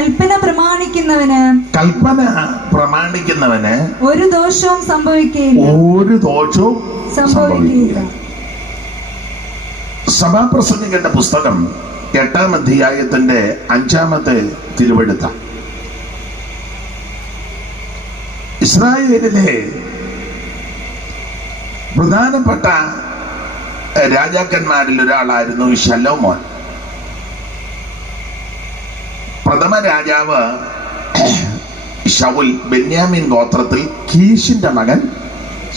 കൽപ്പന പ്രമാണിക്കുന്നവന് ഒരു ദോഷവും സംഭവിക്കുകയില്ല. സഭാപ്രസംഗികളുടെ പുസ്തകം 8-ാം അധ്യായത്തിന്റെ 5-ാമത്തെ തിരുവെഴുത്ത. ഇസ്രായേലിലെ പ്രധാനപ്പെട്ട രാജാക്കന്മാരിൽ ഒരാളായിരുന്നു ശലോമോൻ. പ്രഥമ രാജാവ് ശൗൽ. ബെന്യാമിൻ ഗോത്രത്തിൽ കീശിന്റെ മകൻ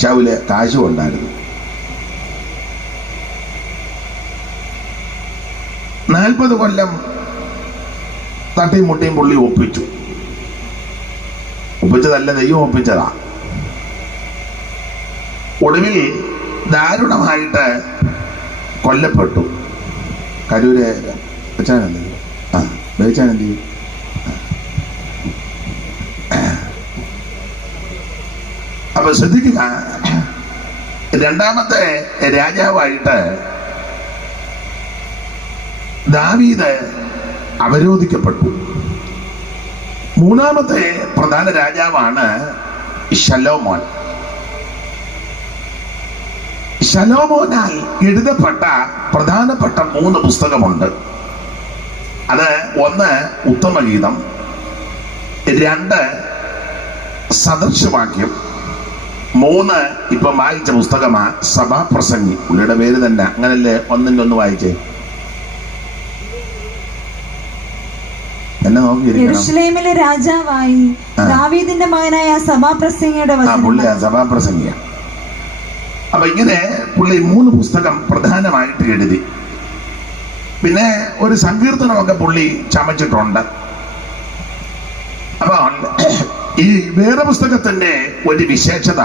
ശൗല് കാശും ഉണ്ടായിരുന്നു. 40 കൊല്ലം തട്ടിയും മുട്ടിയും പുള്ളി ഒപ്പിച്ചതല്ല, ദൈവം ഒപ്പിച്ചതാ. ഒടുവിൽ ദാരുണമായിട്ട് കൊല്ലപ്പെട്ടു. കരൂര് ബേച്ചാനെന്ത് അപ്പൊ ശ്രദ്ധിക്കുക, 2-ാമത്തെ രാജാവായിട്ട് ദാവീദ് അവരോധിക്കപ്പെട്ടു. 3-ാമത്തെ പ്രധാന രാജാവാണ് ശലോമോൻ. ശലോമോനാൽ എഴുതപ്പെട്ട പ്രധാനപ്പെട്ട 3 പുസ്തകമുണ്ട്. അത് 1 ഉത്തമഗീതം, 2 സദൃശവാക്യം, 3 ഇപ്പം വായിച്ച പുസ്തകമാ സഭാപ്രസംഗി. പുള്ളിയുടെ പേര് തന്നെ അങ്ങനല്ലേ. ഒന്നിൻ്റെ വായിച്ചേ. യെരൂശലേമിലെ രാജാവായി ദാവീദിന്റെ മകനായ സഭാപ്രസംഗിയുടെ സഭാപ്രസംഗിയ. അപ്പൊ ഇങ്ങനെ പുള്ളി 3 പുസ്തകം പ്രധാനമായിട്ട് എഴുതി. പിന്നെ ഒരു സങ്കീർത്തനമൊക്കെ പുള്ളി ചമച്ചിട്ടുണ്ട്. അപ്പൊ ഈ വേദപുസ്തകത്തിന്റെ ഒരു വിശേഷത,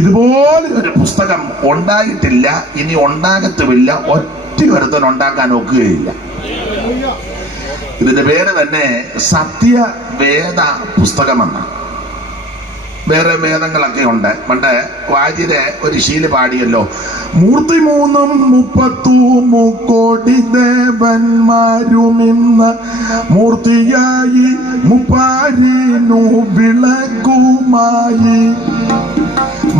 ഇതുപോലെ ഒരു പുസ്തകം ഉണ്ടായിട്ടില്ല, ഇനി ഉണ്ടാകത്തുമില്ല, ഒറ്റ ഒരുത്തൻ ഉണ്ടാക്കാൻ ഒക്കുകയില്ല. ഇതിന്റെ പേര് തന്നെ സത്യവേദ പുസ്തകമെന്നാണ്. വേറെ വേദങ്ങളൊക്കെ ഉണ്ട്. പണ്ട് വാജിരെ ഒരു ശീല പാടിയല്ലോ, 33 കോടി ദേവന്മാരുമിന്ന് മൂർത്തിയായി മുപ്പാരിനു വിളക്കുമായി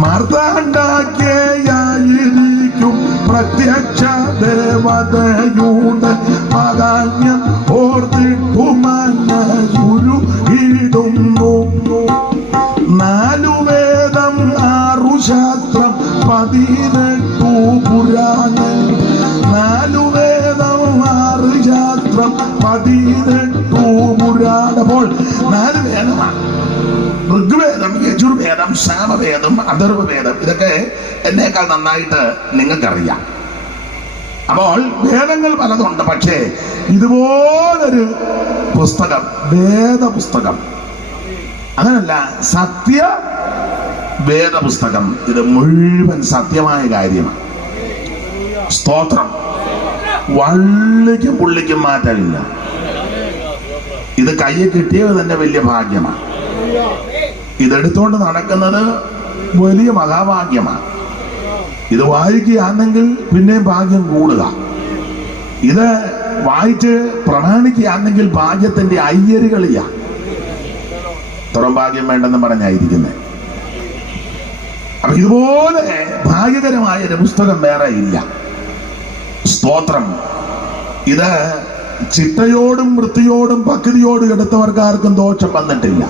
മാർത്താണ്ഡാഖ്യയായിരിക്കും പ്രത്യക്ഷ ദേവതയുടെ മഹാത്മ്യം ഓർത്തിട്ടുമൂരുന്നു. 4 വേദം 6 ശാസ്ത്രം 18 പുരാണം. 4 വേദം 6 ശാസ്ത്രം 18 പുരാണം. അപ്പോൾ 4 വേദമാണ്. ഋഗ്വേദം, യജുർവേദം, സാമവേദം, അഥർവവേദം. ഇതൊക്കെ എന്നേക്കാൾ നന്നായിട്ട് നിങ്ങൾക്കറിയാം. അപ്പോൾ വേദങ്ങൾ പലതുണ്ട്. പക്ഷേ ഇതുപോലൊരു പുസ്തകം, വേദപുസ്തകം, അങ്ങനല്ല, സത്യവേദപുസ്തകം. ഇത് മുഴുവൻ സത്യമായ കാര്യമാണ്. സ്തോത്രം. വള്ളിക്കും പുള്ളിക്കും മാറ്റമില്ല. ഇത് കയ്യിൽ കിട്ടിയത് തന്നെ വലിയ ഭാഗ്യമാണ്. ഇതെടുത്തോണ്ട് നടക്കുന്നത് വലിയ മഹാഭാഗ്യമാണ്. ഇത് വായിക്കുകയാണെങ്കിൽ പിന്നെ ഭാഗ്യം കൂടുക. ഇത് വായിച്ച് പ്രമാണിക്കുകയാണെങ്കിൽ ഭാഗ്യത്തിന്റെ അയ്യരുകളിയാ. ഇത്രയും ഭാഗ്യം വേണ്ടെന്ന് പറഞ്ഞായിരിക്കുന്നത്. അപ്പൊ ഇതുപോലെ ഭാഗ്യകരമായ ഒരു പുസ്തകം വേറെ ഇല്ല. സ്തോത്രം. ഇത് ചിട്ടയോടും വൃത്തിയോടും ഭക്തിയോടും എടുത്തവർക്കാർക്കും ദോഷം വന്നിട്ടില്ല.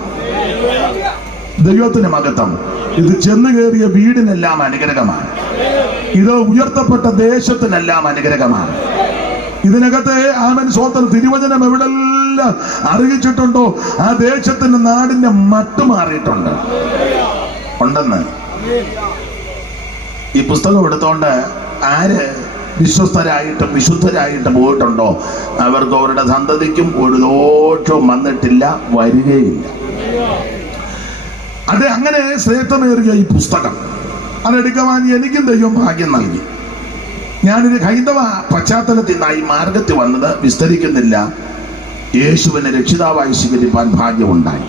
ദൈവത്തിന് മഹത്വം. ഇത് ചെന്നു കയറിയ വീടിനെല്ലാം അനുഗ്രഹമാണ്. ഇത് ഉയർത്തപ്പെട്ട ദേശത്തിനെല്ലാം അനുഗ്രഹമാണ്. ഇതിനകത്തെ ആമൻ സ്വോത്രം തിരുവചനം എവിടെല്ലാം അറിയിച്ചിട്ടുണ്ടോ ആ ദേശത്തിന്റെ നാടിന്റെ മട്ട് മാറിയിട്ടുണ്ട് ഉണ്ടെന്ന്. ഈ പുസ്തകം എടുത്തോണ്ട് ആര് വിശ്വസ്തരായിട്ടും വിശുദ്ധരായിട്ട് പോയിട്ടുണ്ടോ അവർക്ക് അവരുടെ സന്തതിക്കും ഒരു ദോഷവും വന്നിട്ടില്ല, വരികയില്ല. അത് അങ്ങനെ ശ്രേഷ്ഠമേറിയ ഈ പുസ്തകം അതെടുക്കുവാൻ എനിക്കും ദൈവം ഭാഗ്യം നൽകി. ഞാനൊരു ഹൈന്ദവ പശ്ചാത്തലത്തിൽ നിന്നായി മാർഗത്തിൽ വന്നത് വിസ്തരിക്കുന്നില്ല. യേശുവിനെ രക്ഷിതാവായി സ്വീകരിപ്പാൻ ഭാഗ്യമുണ്ടായി.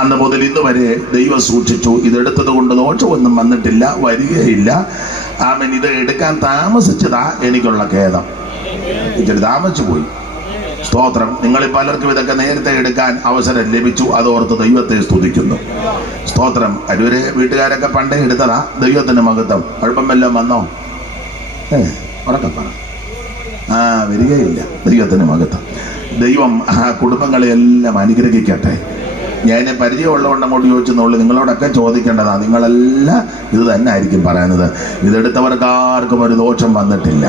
അന്ന് മുതൽ ഇന്ന് വരെ ദൈവം സൂക്ഷിച്ചു. ഇതെടുത്തത് കൊണ്ട് ദോഷമൊന്നും വന്നിട്ടില്ല, വരികയില്ല. ആമൻ. ഇത് എടുക്കാൻ താമസിച്ചതാ എനിക്കുള്ള ഖേദം. ഇച്ചിരി താമസിച്ചു പോയി. സ്തോത്രം. നിങ്ങളിൽ പലർക്കും ഇതൊക്കെ നേരത്തെ എടുക്കാൻ അവസരം ലഭിച്ചു. അതോർത്ത് ദൈവത്തെ സ്തുതിക്കുന്നു. സ്തോത്രം. അരൂരെ വീട്ടുകാരൊക്കെ പണ്ടേ എടുത്തതാ. ദൈവത്തിന്റെ മഹത്വം. കുഴപ്പം വല്ലതും വന്നോ? ഉറക്കെ പറ. വരികയില്ല. ദൈവത്തിന്റെ മഹത്വം. ദൈവം ആ കുടുംബങ്ങളെ എല്ലാം അനുഗ്രഹിക്കട്ടെ. ഞാൻ പരിചയമുള്ളതുകൊണ്ട് അങ്ങോട്ട് ചോദിച്ചെന്നുള്ളൂ. നിങ്ങളോടൊക്കെ ചോദിക്കേണ്ടതാ. നിങ്ങളെല്ലാം ഇത് തന്നെ ആയിരിക്കും പറയുന്നത്. ഇതെടുത്തവർക്ക് ആർക്കും ഒരു ദോഷം വന്നിട്ടില്ല.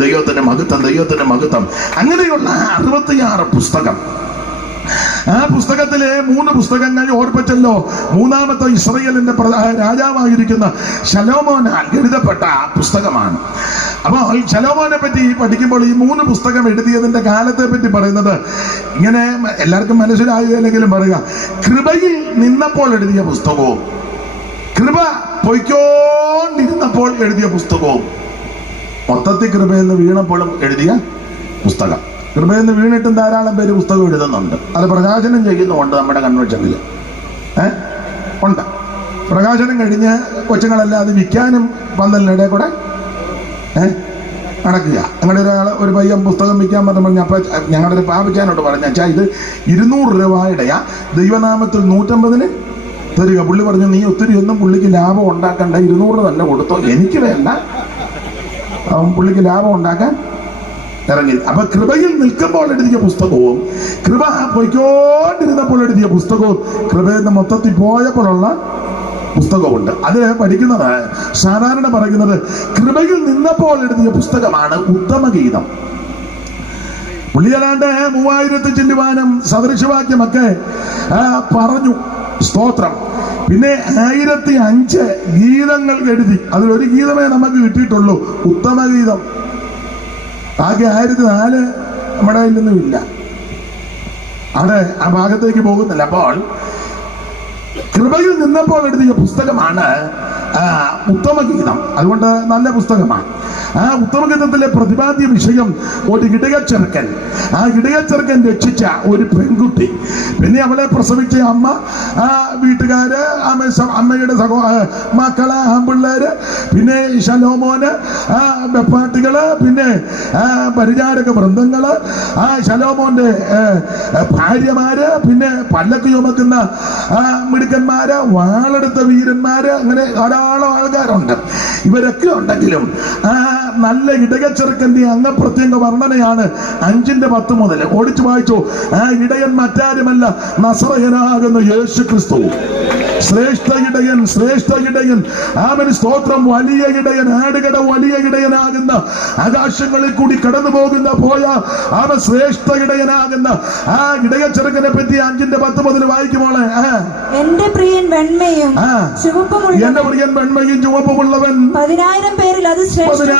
ദൈവത്തിന്റെ മഹത്വം, ദൈവത്തിന്റെ മഹത്വം. അങ്ങനെയുള്ള 66 പുസ്തകം. ആ പുസ്തകത്തിലെ 3 പുസ്തകങ്ങൾ ഓർപ്പിച്ചല്ലോ. മൂന്നാമത്തെ ഇസ്രായേലിന്റെ രാജാവായിരിക്കുന്ന ശലോമോനാൽ എഴുതപ്പെട്ട പുസ്തകമാണ്. അപ്പോൾ ശലോമോനെ പറ്റി പഠിക്കുമ്പോൾ ഈ 3 പുസ്തകം എഴുതിയതിന്റെ കാലത്തെ പറ്റി പറയുന്നത് ഇങ്ങനെ, എല്ലാവർക്കും മനസ്സിലായെങ്കിലും പറയുക, കൃപയിൽ നിന്നപ്പോൾ എഴുതിയ പുസ്തകവും കൃപ പൊയ്ക്കോണ്ടിരുന്നപ്പോൾ എഴുതിയ പുസ്തകവും, മൊത്തത്തിൽ കൃപയെന്ന് വീണപ്പോഴും എഴുതിയ പുസ്തകം. കൃപയെന്ന് വീണിട്ടും ധാരാളം പേര് പുസ്തകം എഴുതുന്നുണ്ട്. അത് പ്രകാശനം ചെയ്യുന്നുമുണ്ട് നമ്മുടെ കൺവെൻഷനിൽ. ഉണ്ട്. പ്രകാശനം കഴിഞ്ഞ് കൊച്ചുങ്ങളെല്ലാം അത് വിൽക്കാനും പന്തലിനിടെ കൂടെ നടക്കുക. ഞങ്ങളുടെ ഒരു പയ്യൻ പുസ്തകം വിൽക്കാൻ പറഞ്ഞപ്പോൾ അപ്പം ഞങ്ങളുടെ ഒരു പാപിച്ചാനോട് പറഞ്ഞ, അച്ഛാ ഇത് 200 രൂപയുടെയാ, ദൈവനാമത്തിൽ 150 തരിക. പുള്ളി പറഞ്ഞു, നീ ഒത്തിരി ഒന്നും പുള്ളിക്ക് ലാഭം ഉണ്ടാക്കണ്ട, 200 തന്നെ കൊടുത്തോ, എനിക്ക് വേണ്ട. പുള്ളിക്ക് ലാഭം ഉണ്ടാക്കാൻ ഇറങ്ങി. അപ്പൊ കൃപയിൽ നിൽക്കുമ്പോൾ എഴുതിയ പുസ്തകവും കൃപ പോയിക്കൊണ്ടിരുന്നപ്പോൾ എഴുതിയ പുസ്തകവും കൃപയെന്ന് മൊത്തത്തിൽ പോയപ്പോഴുള്ള പുസ്തകമുണ്ട്. അത് പഠിക്കുന്നത് സാധാരണ പറയുന്നത് കൃപയിൽ നിന്നപ്പോൾ എഴുതിയ പുസ്തകമാണ് ഉത്തമഗീതം. പുള്ളിയലാണ്ട് 3000 ചില്ലുവാനും സദൃശവാക്യമൊക്കെ പറഞ്ഞു. സ്തോത്രം. പിന്നെ 1005 ഗീതങ്ങൾ എഴുതി. അതിലൊരു ഗീതമേ നമുക്ക് കിട്ടിയിട്ടുള്ളൂ, ഉത്തമഗീതം. ആകെ 1004 നമ്മുടെ കയ്യിലൊന്നും ഇല്ല. അവിടെ ആ ഭാഗത്തേക്ക് പോകുന്നില്ല. അപ്പോൾ കൃപയിൽ നിന്നപ്പോൾ എഴുതിയ പുസ്തകമാണ് ഉത്തമഗീതം. അതുകൊണ്ട് നല്ല പുസ്തകമാണ്. ആ ഉത്തമഗീതത്തിലെ പ്രതിപാദ്യ വിഷയം ഒരു ഇടയച്ചെറുക്കൻ. ആ ഇടയച്ചെറുക്കൻ രക്ഷിച്ച ഒരു പെൺകുട്ടി, പിന്നെ അവളെ പ്രസവിച്ച അമ്മ, ആ വീട്ടുകാര്, അമ്മയുടെ മക്കള്, ആൺപിള്ളേര്, പിന്നെ ശലോമോന്, വെപ്പാട്ടികള്, പിന്നെ പരിചാരക വൃന്ദങ്ങള്, ആ ശലോമോന്റെ ഭാര്യമാര്, പിന്നെ പല്ലക്ക് ചുമക്കുന്ന മിടുക്കന്മാര്, വാളെടുത്ത വീരന്മാര്, അങ്ങനെ ധാരാളം ആൾക്കാരുണ്ട്. ഇവരൊക്കെ ഉണ്ടെങ്കിലും ആ നല്ല ഇടയച്ചെറുക്കന്റെ അംഗപ്രത്യംഗ വർണ്ണനയാണ് 5:10 മുതൽ. ഓടിച്ചു വായിച്ചു. ആ ഇടയൻ മറ്റാരുമല്ല, നസറയനാകുന്ന യേശു ക്രിസ്തു. ശ്രേഷ്ഠ ഇടയൻ, ശ്രേഷ്ഠ ഇടയൻ. അവൻ സ്തോത്രം. വലിയ ഇടയൻ, ആടുകട വലിയ ഇടയനാകുന്ന, ആകാശങ്ങളിൽ കൂടി കടന്നു പോയ അവൻ ശ്രേഷ്ഠ ഇടയനാകുന്ന ആ ഇടയച്ചെറുക്കനെ പറ്റി 5:10 മുതൽ വായിക്കുമോളെ. എന്റെ പ്രിയൻ വെണ്മയും ചുവപ്പുമുള്ള, എന്റെ പ്രിയൻ വെണ്മയും ചുവപ്പുമുള്ളവൻ 10,000 പേരിൽ അതിശ്രേഷ്ഠൻ.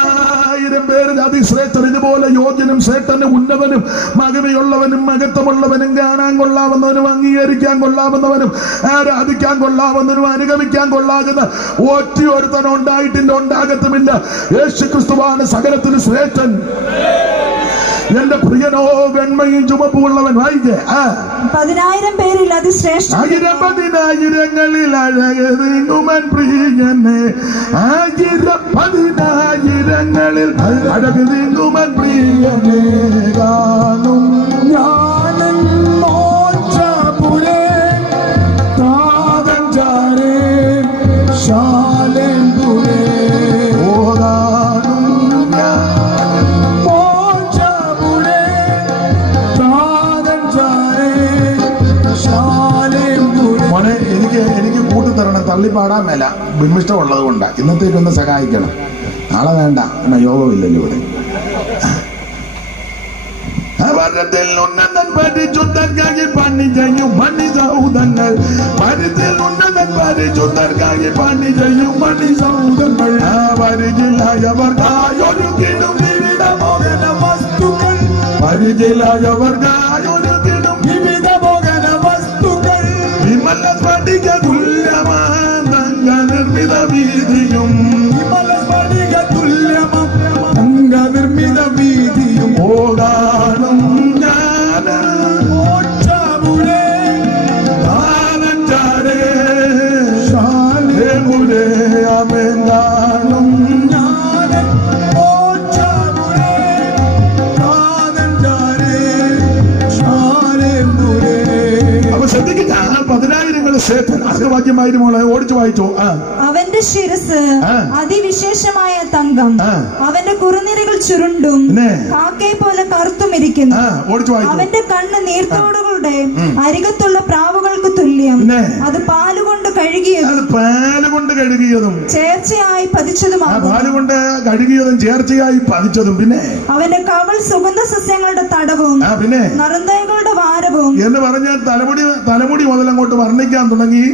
ഇതുപോലെ യോഗ്യനും ശ്രേഷ്ഠനും ഉന്നതനും മഹിമയുള്ളവനും മഹത്വമുള്ളവനും കാണാൻ കൊള്ളാവുന്നവനും അംഗീകരിക്കാൻ കൊള്ളാവുന്നവനും ആരാധിക്കാൻ കൊള്ളാവുന്നവനും അനുഗമിക്കാൻ കൊള്ളാകുന്ന ഒറ്റയൊരുത്തനും ഉണ്ടായിട്ടില്ല, ഉണ്ടാകത്തുമില്ല. യേശു ക്രിസ്തുവാണ് സകലത്തിലും ശ്രേഷ്ഠൻ. എന്റെ പ്രിയനോ വെണ്മയും ചുമപ്പുള്ളവൻ. വായിക്കേ. 10,000 പേരിൽ അതിശ്രേഷ്ഠ, 10,000ങ്ങളിൽ അഴകുമൻ പ്രിയനെ. 10,000ങ്ങളിൽ അഴകുമൻ പ്രിയനെ കാണും ഞാനും മോക്ഷപുരേ താതൻ ചാരേ ശാലേം പുരേ. എനിക്ക് കൂട്ടിത്തരണം, തള്ളിപ്പാടാൻ മേല, ബിംബിഷ്ടമുള്ളത് കൊണ്ടാണ്. ഇന്നത്തേക്കൊന്ന് സഹായിക്കണം. നാളെ വേണ്ട, എന്നാ യോഗമില്ലല്ലോ ഇവിടെ. ഭരത്തിൽ ഉന്നതൻ പരിശുദ്ധർക്കായി പണി ചെയ്യും മണി സൗധങ്ങൾ. ഭരത്തിൽ ഉന്നതൻ പരിശുദ്ധർക്കായി പണി ചെയ്യും മണി സൗധങ്ങൾ. പരിചിലായവർക്കായൊരുക്കിടും വിവിധ മോഹന വസ്തുക്കൾ. പരിചിലായവർക്കായൊരുക്കിടും വിവിധ മോഹന വസ്തുക്കൾ. വിമല സ്ഫടിക തുല്യമാം നിർമ്മിത വീതിയും. വിമല സ്ഫടിക തുല്യമാം നിർമ്മിത വീതിയും. ഓടാനും ഞാൻ മോക്ഷപുരേ താതൻ ചാരേ ശാലേപുരേ. അവൻ കാണും ഞാൻ മോക്ഷപുരേ താതൻ ചാരേ ശേത്തൻ. അടുത്ത വാക്യമായിരുന്നു മോളെ, ഓടിച്ചു വായിച്ചു. അവന്റെ ശിരസ് അതിവിശേഷമായ തങ്കം, അവന്റെ കുറുനിരകൾ ചുരുണ്ടും കാക്കയെ പോലെ കറുത്തുമിരിക്കുന്നു. ഓടിച്ചു വായിച്ചു. അവന്റെ കണ്ണ് നീർത്തോടുകളുടെ അരികത്തുള്ള പ്രാവുകൾക്ക് തുല്യം. അത് പാലുകൊണ്ട് കഴുകിയതും ചേർച്ചയായി പതിച്ചതുമാകും. പാലുകൊണ്ട് കഴുകിയതും ചേർച്ചയായി പതിച്ചതും. പിന്നെ അവന്റെ കവൾ സുഗന്ധ സസ്യങ്ങളുടെ തടവും പിന്നെ നറുന്തൈകളുടെ വാരവും എന്ന് പറഞ്ഞാൽ തലമുടി മുതൽ അങ്ങോട്ട് വർണ്ണിക്കാൻ തുടങ്ങി.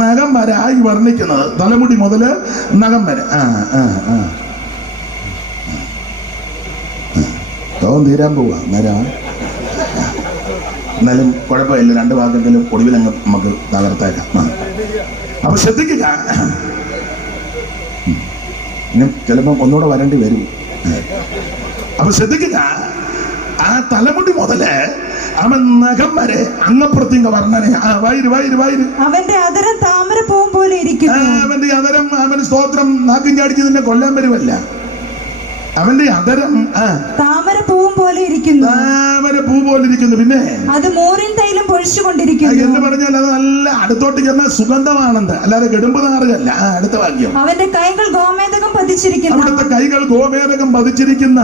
നഖം വരെ ആയി വർണ്ണിക്കുന്നത്, തലമുടി മുതൽ നഖം വരെ. തീരാൻ പോവാ നേരം. എന്നാലും കുഴപ്പമില്ല, രണ്ട് വാക്കെങ്കിലും ഒടുവിലങ്ങ് നമുക്ക് തകർത്തേക്കാം. അപ്പൊ ശ്രദ്ധിക്കുക, ഇനി ചിലപ്പം ഒന്നുകൂടെ വരേണ്ടി വരും. അപ്പൊ ശ്രദ്ധിക്കുക, ആ തലമുടി മുതല് അവൻ നഖം വരെ അങ്ങപ്രത്യങ്ക വർണ്ണന. വൈര് അവന്റെ അതരം താമരപ്പൂവും പോലെ ഇരിക്കുന്നു. അവന്റെ അതരം, അവന് സ്തോത്രം, നാക്കും ചാടിച്ച് നിന്നെ കൊല്ലാൻ വരുമല്ല. അവന്റെ അതരം താമരപ്പൂവും പോലെ ഇരിക്കുന്നു. താമരപ്പൂ പോലെ ഇരിക്കുന്നു. പിന്നെ അത് മൂറിൻ തൈലം പൊഴിച്ചുകൊണ്ടിരിക്കുന്നു എന്ന് പറഞ്ഞാൽ അത് നല്ല അടുത്തോട്ട് ചെന്ന സുഗന്ധമാണെന്ന്, അല്ലാതെ കെടുമ്പ് നാറുകല്ല. അടുത്ത വാക്യം. അവന്റെ കൈകൾ ഗോമേതകം പതിച്ചിരിക്കുന്നു. അവിടുത്തെ കൈകൾ ഗോമേതകം പതിച്ചിരിക്കുന്ന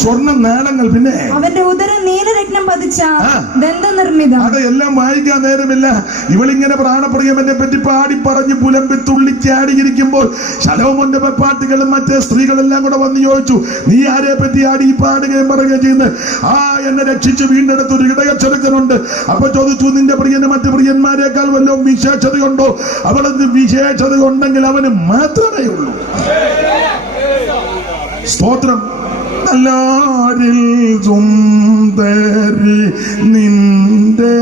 സ്വർണ്ണ നാളങ്ങൾ. പിന്നെ അവന്റെ ഉദരം നീലരത്നം പതിച്ച ദന്തനിർമ്മിതം. അതെല്ലാം വായിക്കാൻ നേരമില്ല. ഇവളിങ്ങനെ പ്രാണപ്രിയമനെ പറ്റി പാടി പറഞ്ഞ് പുലമ്പി തുള്ളിച്ചാടിയിരിക്കുമ്പോൾ ശലോമോന്റെ പാട്ടുകളും മറ്റേ സ്ത്രീകളെല്ലാം കൂടെ വന്ന് ചോദിച്ചു, നീ ആരെ പറ്റി ആടി പാടുകയും പറയുകയും ചെയ്യുന്നത്? എന്നെ രക്ഷിച്ച് വീണ്ടെടുത്തൊരു ഇടയച്ചെറുക്കനുണ്ട്. അപ്പൊ ചോദിച്ചു, നിന്റെ പ്രിയന് മറ്റു പ്രിയന്മാരെക്കാൾ വല്ലതും വിശേഷതയുണ്ടോ? അവളത് വിശേഷത ഉണ്ടെങ്കിൽ അവന് മാത്രമേ ഉള്ളൂ. സ്തോത്രം. നല്ലാരിൽ സുന്ദരി നിന്റെ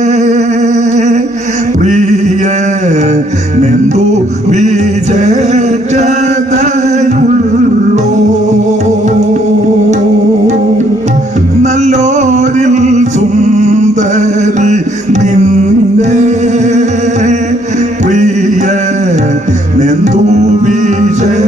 പ്രിയനെന്തു വിശേഷതയുള്ളൂ. നല്ലോരിൽ സുന്ദരി നിന്റെ പ്രിയനെന്തു വിശേഷതയുള്ളൂ.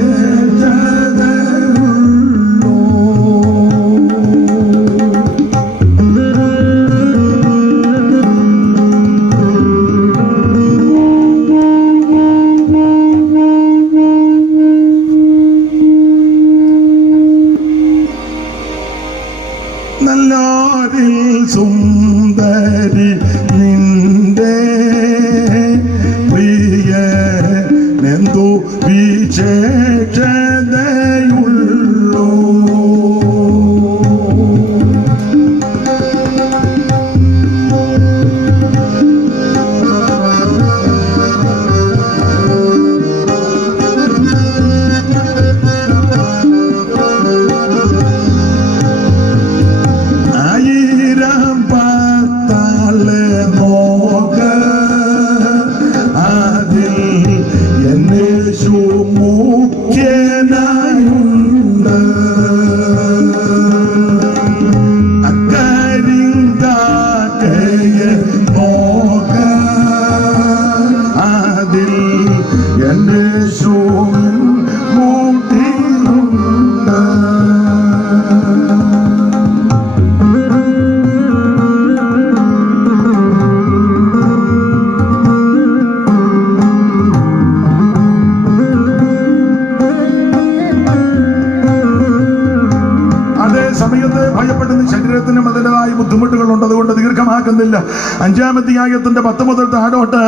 നല്ലോരിൽ സുന്ദരി നിന്റെ പ്രിയനെന്തു വിശേഷതയുള്ളൂ. ആയിരം പത്താല് നോക്ക അതിൽ എന്നേശു മുഖ്യനായുണ്ട്. അക്കരിങ്കാക്കയെ നോക്ക അതിൽ എന്നേശു മൂട്ടിയുണ്ട്. സമയത്ത് ഭയപ്പെടുന്ന ശരീരത്തിന് അതിൻ്റെതായ ബുദ്ധിമുട്ടുകളുണ്ട്. അതുകൊണ്ട് ദീർഘമാക്കുന്നില്ല. 5-ാം അധ്യായത്തിന്റെ 10 മുതൽ താഴോട്ട്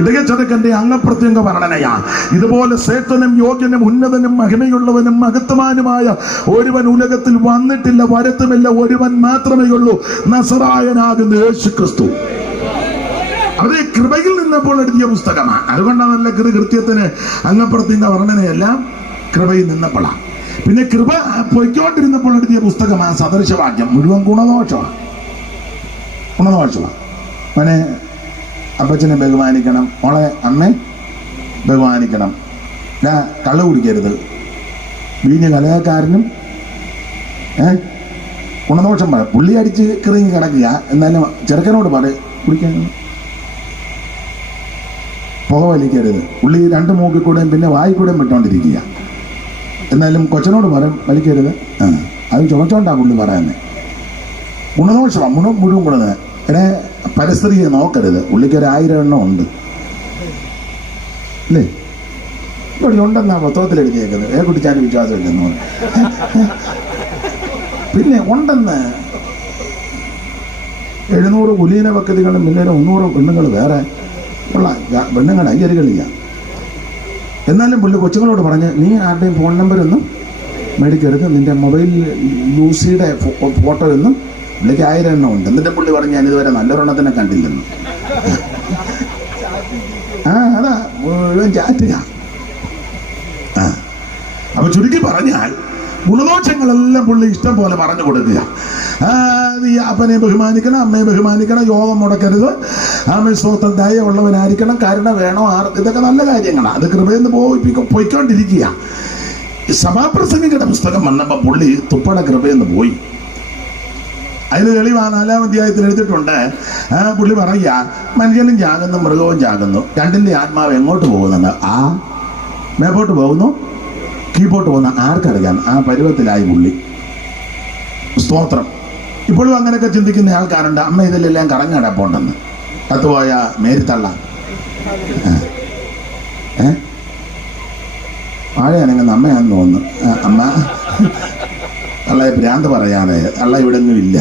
ഇടയച്ചെറുക്കന്റെ അംഗപ്രത്യംഗ വർണ്ണനയാ. ഇതുപോലെ ശ്രേഷ്ഠനും യോഗ്യനും ഉന്നതനും മഹിമയുള്ളവനും മഹത്വവാനുമായ ഒരുവൻ ഉലകത്തിൽ വന്നിട്ടില്ല, വരത്തുമില്ല. ഒരുവൻ മാത്രമേ ഉള്ളൂ, നസറായനാകുന്ന യേശുക്രിസ്തു. അത് കൃപയിൽ നിന്നപ്പോൾ എഴുതിയ പുസ്തകമാണ്. അതുകൊണ്ടാണ് നല്ല കൃത്യത്തിന് അംഗപ്രത്യംഗ വർണ്ണനയെല്ലാം കൃപയിൽ നിന്നപ്പോഴാണ്. പിന്നെ കൃപ പൊയ്ക്കൊണ്ടിരുന്നപ്പോൾ എഴുതിയ പുസ്തകമാണ് സദൃശവാക്യം. മുഴുവൻ ഗുണദോഷമാണ്. മോനെ അപ്പച്ചനെ ബഹുമാനിക്കണം, മോളെ അമ്മേ ബഹുമാനിക്കണം, കള്ളു കുടിക്കരുത്, വീഞ്ഞ് കലഹക്കാരനും ഗുണദോഷം പറ. പുള്ളി അടിച്ച് കിറങ്ങി കിടക്കുക, എന്നാലും ചെറുക്കനോട് കുടിക്കാൻ പുക വലിക്കരുത്. പുള്ളി 2 മൂക്കിൽ കൂടെയും പിന്നെ വായിക്കൂടെയും വിട്ടോണ്ടിരിക്കുക. എന്നാലും കൊച്ചനോട് വലിക്കരുത്. അത് ചുമച്ചോണ്ടാ പുള്ളി പറയുന്നത്. ഗുണദോഷമാണ് മുഴുവൻ കൊടുക്കുന്നത്. പരസ്ത്രീയെ നോക്കരുത്. പുള്ളിക്ക് 1000 എണ്ണം ഉണ്ട്. അല്ലേ? ഇവിടെ ഉണ്ടെന്നാ പുസ്തകത്തിൽ എഴുതിയേക്കുന്നത്. കുട്ടിച്ചാൻ വിശ്വാസമില്ലെന്ന്. പിന്നെ ഉണ്ടെന്ന് 700 കുലീന പദ്ധതികളും പിന്നെ 300 പെണ്ണുങ്ങൾ വേറെ ഉള്ള പെണ്ണുങ്ങളുടെ അയ്യരുകളില്ല. എന്നാലും പുള്ളി കൊച്ചുങ്ങളോട് പറഞ്ഞ്, നീ ആരുടെയും ഫോൺ നമ്പരൊന്നും മേടിക്കരുത്, നിന്റെ മൊബൈൽ ലൂസിയുടെ ഫോട്ടോ ഒന്നും. പുള്ളിക്ക് 1000 എണ്ണം ഉണ്ട്. എന്നിട്ട് പുള്ളി പറഞ്ഞ്, ഞാനിതുവരെ നല്ലൊരെണ്ണത്തിനെ കണ്ടില്ലെന്ന്. അതാ മുഴുവൻ ചാറ്റുക. അപ്പൊ ചുരുക്കി പറഞ്ഞാൽ ഗുണദോഷങ്ങളെല്ലാം പുള്ളി ഇഷ്ടം പോലെ പറഞ്ഞു കൊടുക്കുക. നീ അപ്പനെ ബഹുമാനിക്കണം, അമ്മയെ ബഹുമാനിക്കണം, യോഗം മുടക്കരുത്, അമ്മ സ്വന്തം ദയ ഉള്ളവനായിരിക്കണം, കരുണ വേണോ, ഇതൊക്കെ നല്ല കാര്യങ്ങളാണ്. അത് കൃപയെന്ന് പോയിക്കൊണ്ടിരിക്കുക. സഭാപ്രസംഗികളുടെ പുസ്തകം വന്നപ്പോൾ പുള്ളി തുപ്പട കൃപയെന്ന് പോയി. അതിന് തെളിവ് 4-ാം അധ്യായത്തിൽ എഴുതിയിട്ടുണ്ട്. പുള്ളി പറയുക, മനുഷ്യനും ചാകുന്നു, മൃഗവും ചാകുന്നു, രണ്ടിന്റെ ആത്മാവ് എങ്ങോട്ട് പോകുന്നുണ്ട്? മേപ്പോട്ട് പോകുന്നു, കീപ്പോട്ട് പോകുന്ന ആർക്കറിയാം? ആ പരുവത്തിലായി പുള്ളി. സ്തോത്രം. ഇപ്പോഴും അങ്ങനെയൊക്കെ ചിന്തിക്കുന്ന ആൾക്കാരുണ്ട്. അമ്മ ഇതിലെല്ലാം കറങ്ങടപ്പുണ്ടെന്ന്. കത്തുപോയ മേരിത്തള്ള വാഴയാണെങ്കിൽ അമ്മയാണെന്ന് തോന്നുന്നു. അമ്മ തള്ളയെ ഭ്രാന്ത് പറയാതെ, തള്ള ഇവിടെ ഒന്നും ഇല്ല.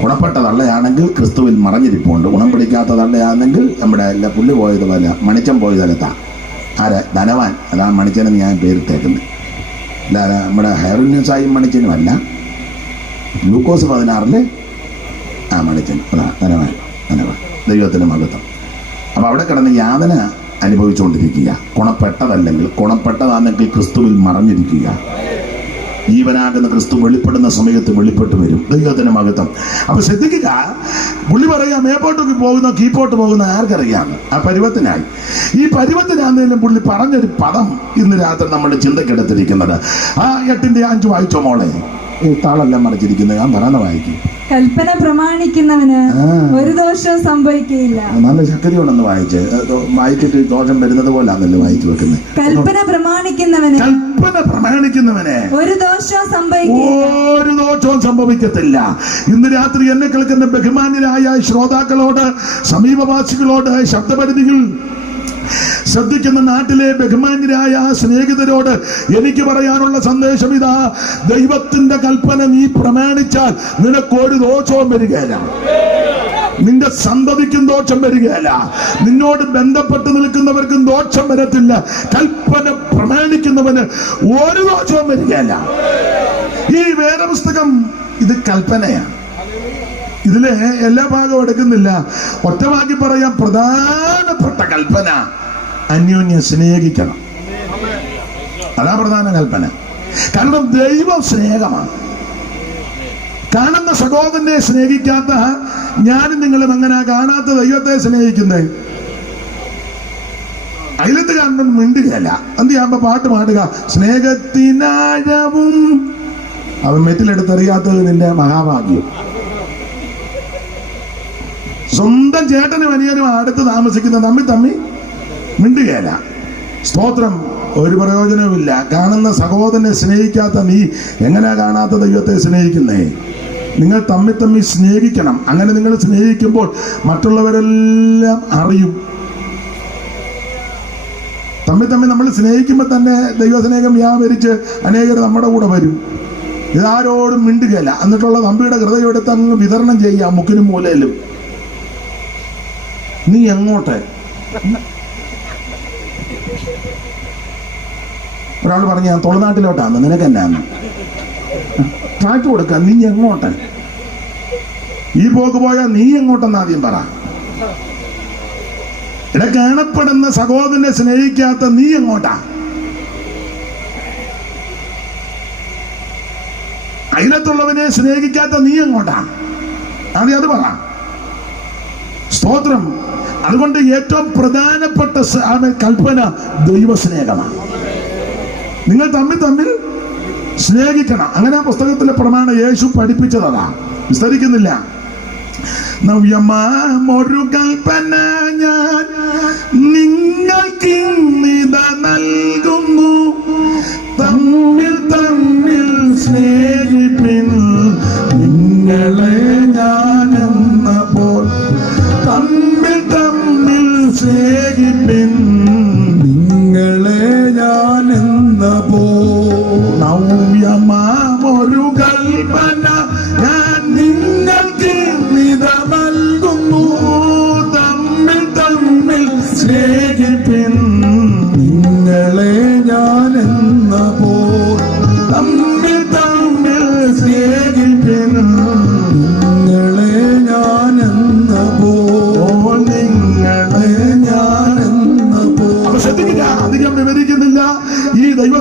ഗുണപ്പെട്ട തള്ളയാണെങ്കിൽ ക്രിസ്തുവിൽ മറഞ്ഞിരിപ്പുണ്ട്. ഗുണം പിടിക്കാത്ത തള്ളയാണെങ്കിൽ നമ്മുടെ എല്ലാ പുള്ളി പോയതുപോലെ മണിച്ചൻ പോയതലത്താ. ധനവാൻ, അതാ മണിച്ചനെന്ന് ഞാൻ പേരിട്ടേക്കുന്നത്. അല്ല, നമ്മുടെ ഹെയറുന്യൂസായും മണിച്ചനും അല്ല, ഗ്ലൂക്കോസ് 16 മണിച്ചൻ, അതാ ധനവാൻ. ദൈവത്തിന് മഹത്വം. അപ്പൊ അവിടെ കിടന്ന് യാതന അനുഭവിച്ചുകൊണ്ടിരിക്കുക. ഗുണപ്പെട്ടതല്ലെങ്കിൽ, ഗുണപ്പെട്ടതാണെങ്കിൽ ക്രിസ്തുവിൽ മറഞ്ഞിരിക്കുക. ജീവനാകുന്ന ക്രിസ്തു വെളിപ്പെടുന്ന സമയത്ത് വെളിപ്പെട്ട് വരും. ദൈവത്തിന് മഹത്വം. അപ്പൊ ശ്രദ്ധിക്കുക, പുള്ളി പറയാ മേപ്പോട്ട് പോകുന്ന കീപ്പോട്ട് പോകുന്ന ആർക്കറിയാം? ആ പരുവത്തിനായി. ഈ പരുവത്തിനാന്നേലും പുള്ളി പറഞ്ഞൊരു പദം ഇന്ന് രാത്രി നമ്മുടെ ചിന്തക്കെടുത്തിരിക്കുന്നത്. 8:5 വായിച്ചോ മോളെ. ഈ താളെല്ലാം മറിച്ചിരിക്കുന്നത് ഞാൻ പറയുന്ന വായിക്കും. കൽപ്പന പ്രമാണിക്കുന്നവന് ഒരു ദോഷവും സംഭവിക്കുകയില്ല. നല്ല ശക്തിയോടൊന്ന് വായിച്ചിട്ട് ദോഷം വരുന്നത് പോലാണല്ലോ വായിച്ചു വെക്കുന്നത്. കൽപ്പന പ്രമാണിക്കുന്നവന് ഒരു ദോഷവും സംഭവിക്കത്തില്ല. ഇന്ന് രാത്രി എന്നെ കേൾക്കുന്ന ബഹുമാന്യരായ ശ്രോതാക്കളോട്, സമീപവാസികളോട്, ശബ്ദപരിധികൾ ശ്രദ്ധിക്കുന്ന നാട്ടിലെ ബഹുമാന്യരായ സ്നേഹിതരോട് എനിക്ക് പറയാനുള്ള സന്ദേശം ഇതാ: ദൈവത്തിന്റെ കൽപ്പന നീ പ്രമാണിച്ചാൽ നിനക്കൊരു ദോഷവും വരികയില്ല. നിന്റെ സന്തതിക്കും ദോഷം വരികയല്ല, നിന്നോട് ബന്ധപ്പെട്ട് നിൽക്കുന്നവർക്കും ദോഷം വരത്തില്ല. കൽപ്പന പ്രമാണിക്കുന്നവന് ഒരു ദോഷവും വരികയല്ല. ഈ വേദപുസ്തകം ഇത് കൽപ്പനയാണ്. ഇതിലെ എല്ലാ ഭാഗവും എടുക്കുന്നില്ല. ഒറ്റവാക്കി പറയാം, പ്രധാനപ്പെട്ട കൽപ്പന അന്യോന്യം സ്നേഹിക്കണം. അതാ പ്രധാന കൽപ്പന. കാരണം ദൈവം സ്നേഹമാണ്. കാണുന്ന സഹോദരനെ സ്നേഹിക്കാത്ത ഞാനും നിങ്ങളും എങ്ങനെ കാണാത്ത ദൈവത്തെ സ്നേഹിക്കുന്നത്? അയലത്ത് കാണുന്നത് മിണ്ടുകയല്ല. എന്ത് ചെയ്യാകുമ്പോ പാട്ട് പാടുക, സ്നേഹത്തിനാഴവും. അവൻ മെറ്റിലെടുത്തറിയാത്തത് നിന്റെ മഹാഭാഗ്യം. സ്വന്തം ചേട്ടനും അനിയനും അടുത്ത് താമസിക്കുന്ന തമ്മി മിണ്ടുകയല്ല. സ്തോത്രം. ഒരു പ്രയോജനവുമില്ല. കാണുന്ന സഹോദരനെ സ്നേഹിക്കാത്ത നീ എങ്ങനെ കാണാത്ത ദൈവത്തെ സ്നേഹിക്കുന്നേ? നിങ്ങൾ തമ്മി സ്നേഹിക്കണം. അങ്ങനെ നിങ്ങൾ സ്നേഹിക്കുമ്പോൾ മറ്റുള്ളവരെല്ലാം അറിയും. തമ്മി നമ്മൾ സ്നേഹിക്കുമ്പോൾ തന്നെ ദൈവസ്നേഹം വ്യാപരിച്ച് അനേകർ നമ്മുടെ കൂടെ വരും. ഇതാരോടും മിണ്ടുകയല്ല. എന്നിട്ടുള്ള തമ്പിയുടെ ഹൃദയം എടുത്ത് അങ്ങ് വിതരണം ചെയ്യാം മുക്കിനും മൂലയിലും. നീ എങ്ങോട്ട്? ഒരാൾ പറഞ്ഞ ഞാൻ തൊളുനാട്ടിലോട്ടാന്ന്, നിനക്ക് എന്നാന്ന് ട്രാക്ട് കൊടുക്ക. നീ എങ്ങോട്ട്? ഈ പോക്ക് പോയാ നീ എങ്ങോട്ടെന്ന് ആദ്യം പറ. ഇവിടെ കാണപ്പെടുന്ന സഹോദരനെ സ്നേഹിക്കാത്ത നീ എങ്ങോട്ടാ? അയലത്തുള്ളവനെ സ്നേഹിക്കാത്ത നീ എങ്ങോട്ടാ? ആദ്യം അത് പറ. സ്തോത്രം. അതുകൊണ്ട് ഏറ്റവും പ്രധാനപ്പെട്ട കൽപ്പന ദൈവസ്നേഹമാണ്. നിങ്ങൾ തമ്മിൽ സ്നേഹിക്കണം. അങ്ങനെ ആ പുസ്തകത്തിലെ പ്രമാണം യേശു പഠിപ്പിച്ചതാ. വിസ്തരിക്കുന്നില്ല. നവ്യമാമൊരു കൽപ്പന ഞാൻ നിങ്ങൾക്കിന്നിത നൽകുന്നു, തമ്മിൽ സ്നേഹിപ്പിൻ. നിങ്ങളെ ഞാനെന്നപ്പോൾ തമ്മിൽ സ്നേഹിപ്പിൻ.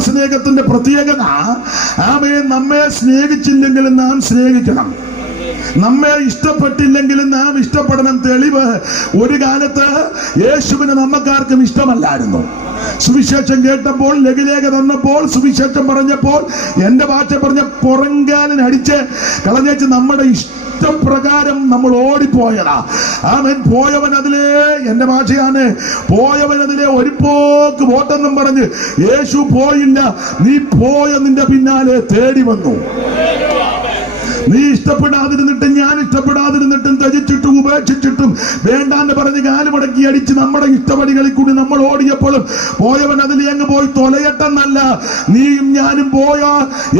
ദൈവസ്നേഹത്തിന്റെ പ്രത്യേകത, ആമേൻ, നമ്മെ സ്നേഹിച്ചില്ലെങ്കിലും നാം സ്നേഹിക്കണം, നമ്മെ ഇഷ്ടപ്പെട്ടില്ലെങ്കിലും നാം ഇഷ്ടപ്പെടണം. തെളിവ്, ഒരു കാലത്ത് യേശുവിന് നമ്മക്കാർക്കും ഇഷ്ടമല്ലായിരുന്നു. സുവിശേഷം കേട്ടപ്പോൾ, ലഘുലേഖ തന്നപ്പോൾ, സുവിശേഷം പറഞ്ഞപ്പോൾ, എന്റെ ഭാഷ പറഞ്ഞ പുറങ്കാലിന് അടിച്ച് കളഞ്ഞേച്ച് നമ്മുടെ ഇഷ്ടപ്രകാരം നമ്മൾ ഓടിപ്പോയതാ. ആമേൻ. പോയവൻ അതിലേ, എന്റെ ഭാഷയാണ്, പോയവൻ അതിലെ ഒരു പോക്ക് വോട്ടെന്നും പറഞ്ഞ് യേശു പോയില്ല. നീ പോയ നിന്റെ പിന്നാലെ തേടി വന്നു. നീ ഇഷ്ടപ്പെടാതിരുന്നിട്ടും ഞാൻ ഇഷ്ടപ്പെടാതിരുന്നിട്ടും ത്യജിച്ചിട്ടും ഉപേക്ഷിച്ചിട്ടും വേണ്ടാന്ന് പറഞ്ഞ് കാലുമടക്കി അടിച്ച് നമ്മുടെ ഇഷ്ടപടികളിൽ കൂടി നമ്മൾ ഓടിയപ്പോഴും പോയവൻ അതിൽ അങ്ങ് പോയി തൊലയട്ടെന്നല്ല, നീയും ഞാനും പോയ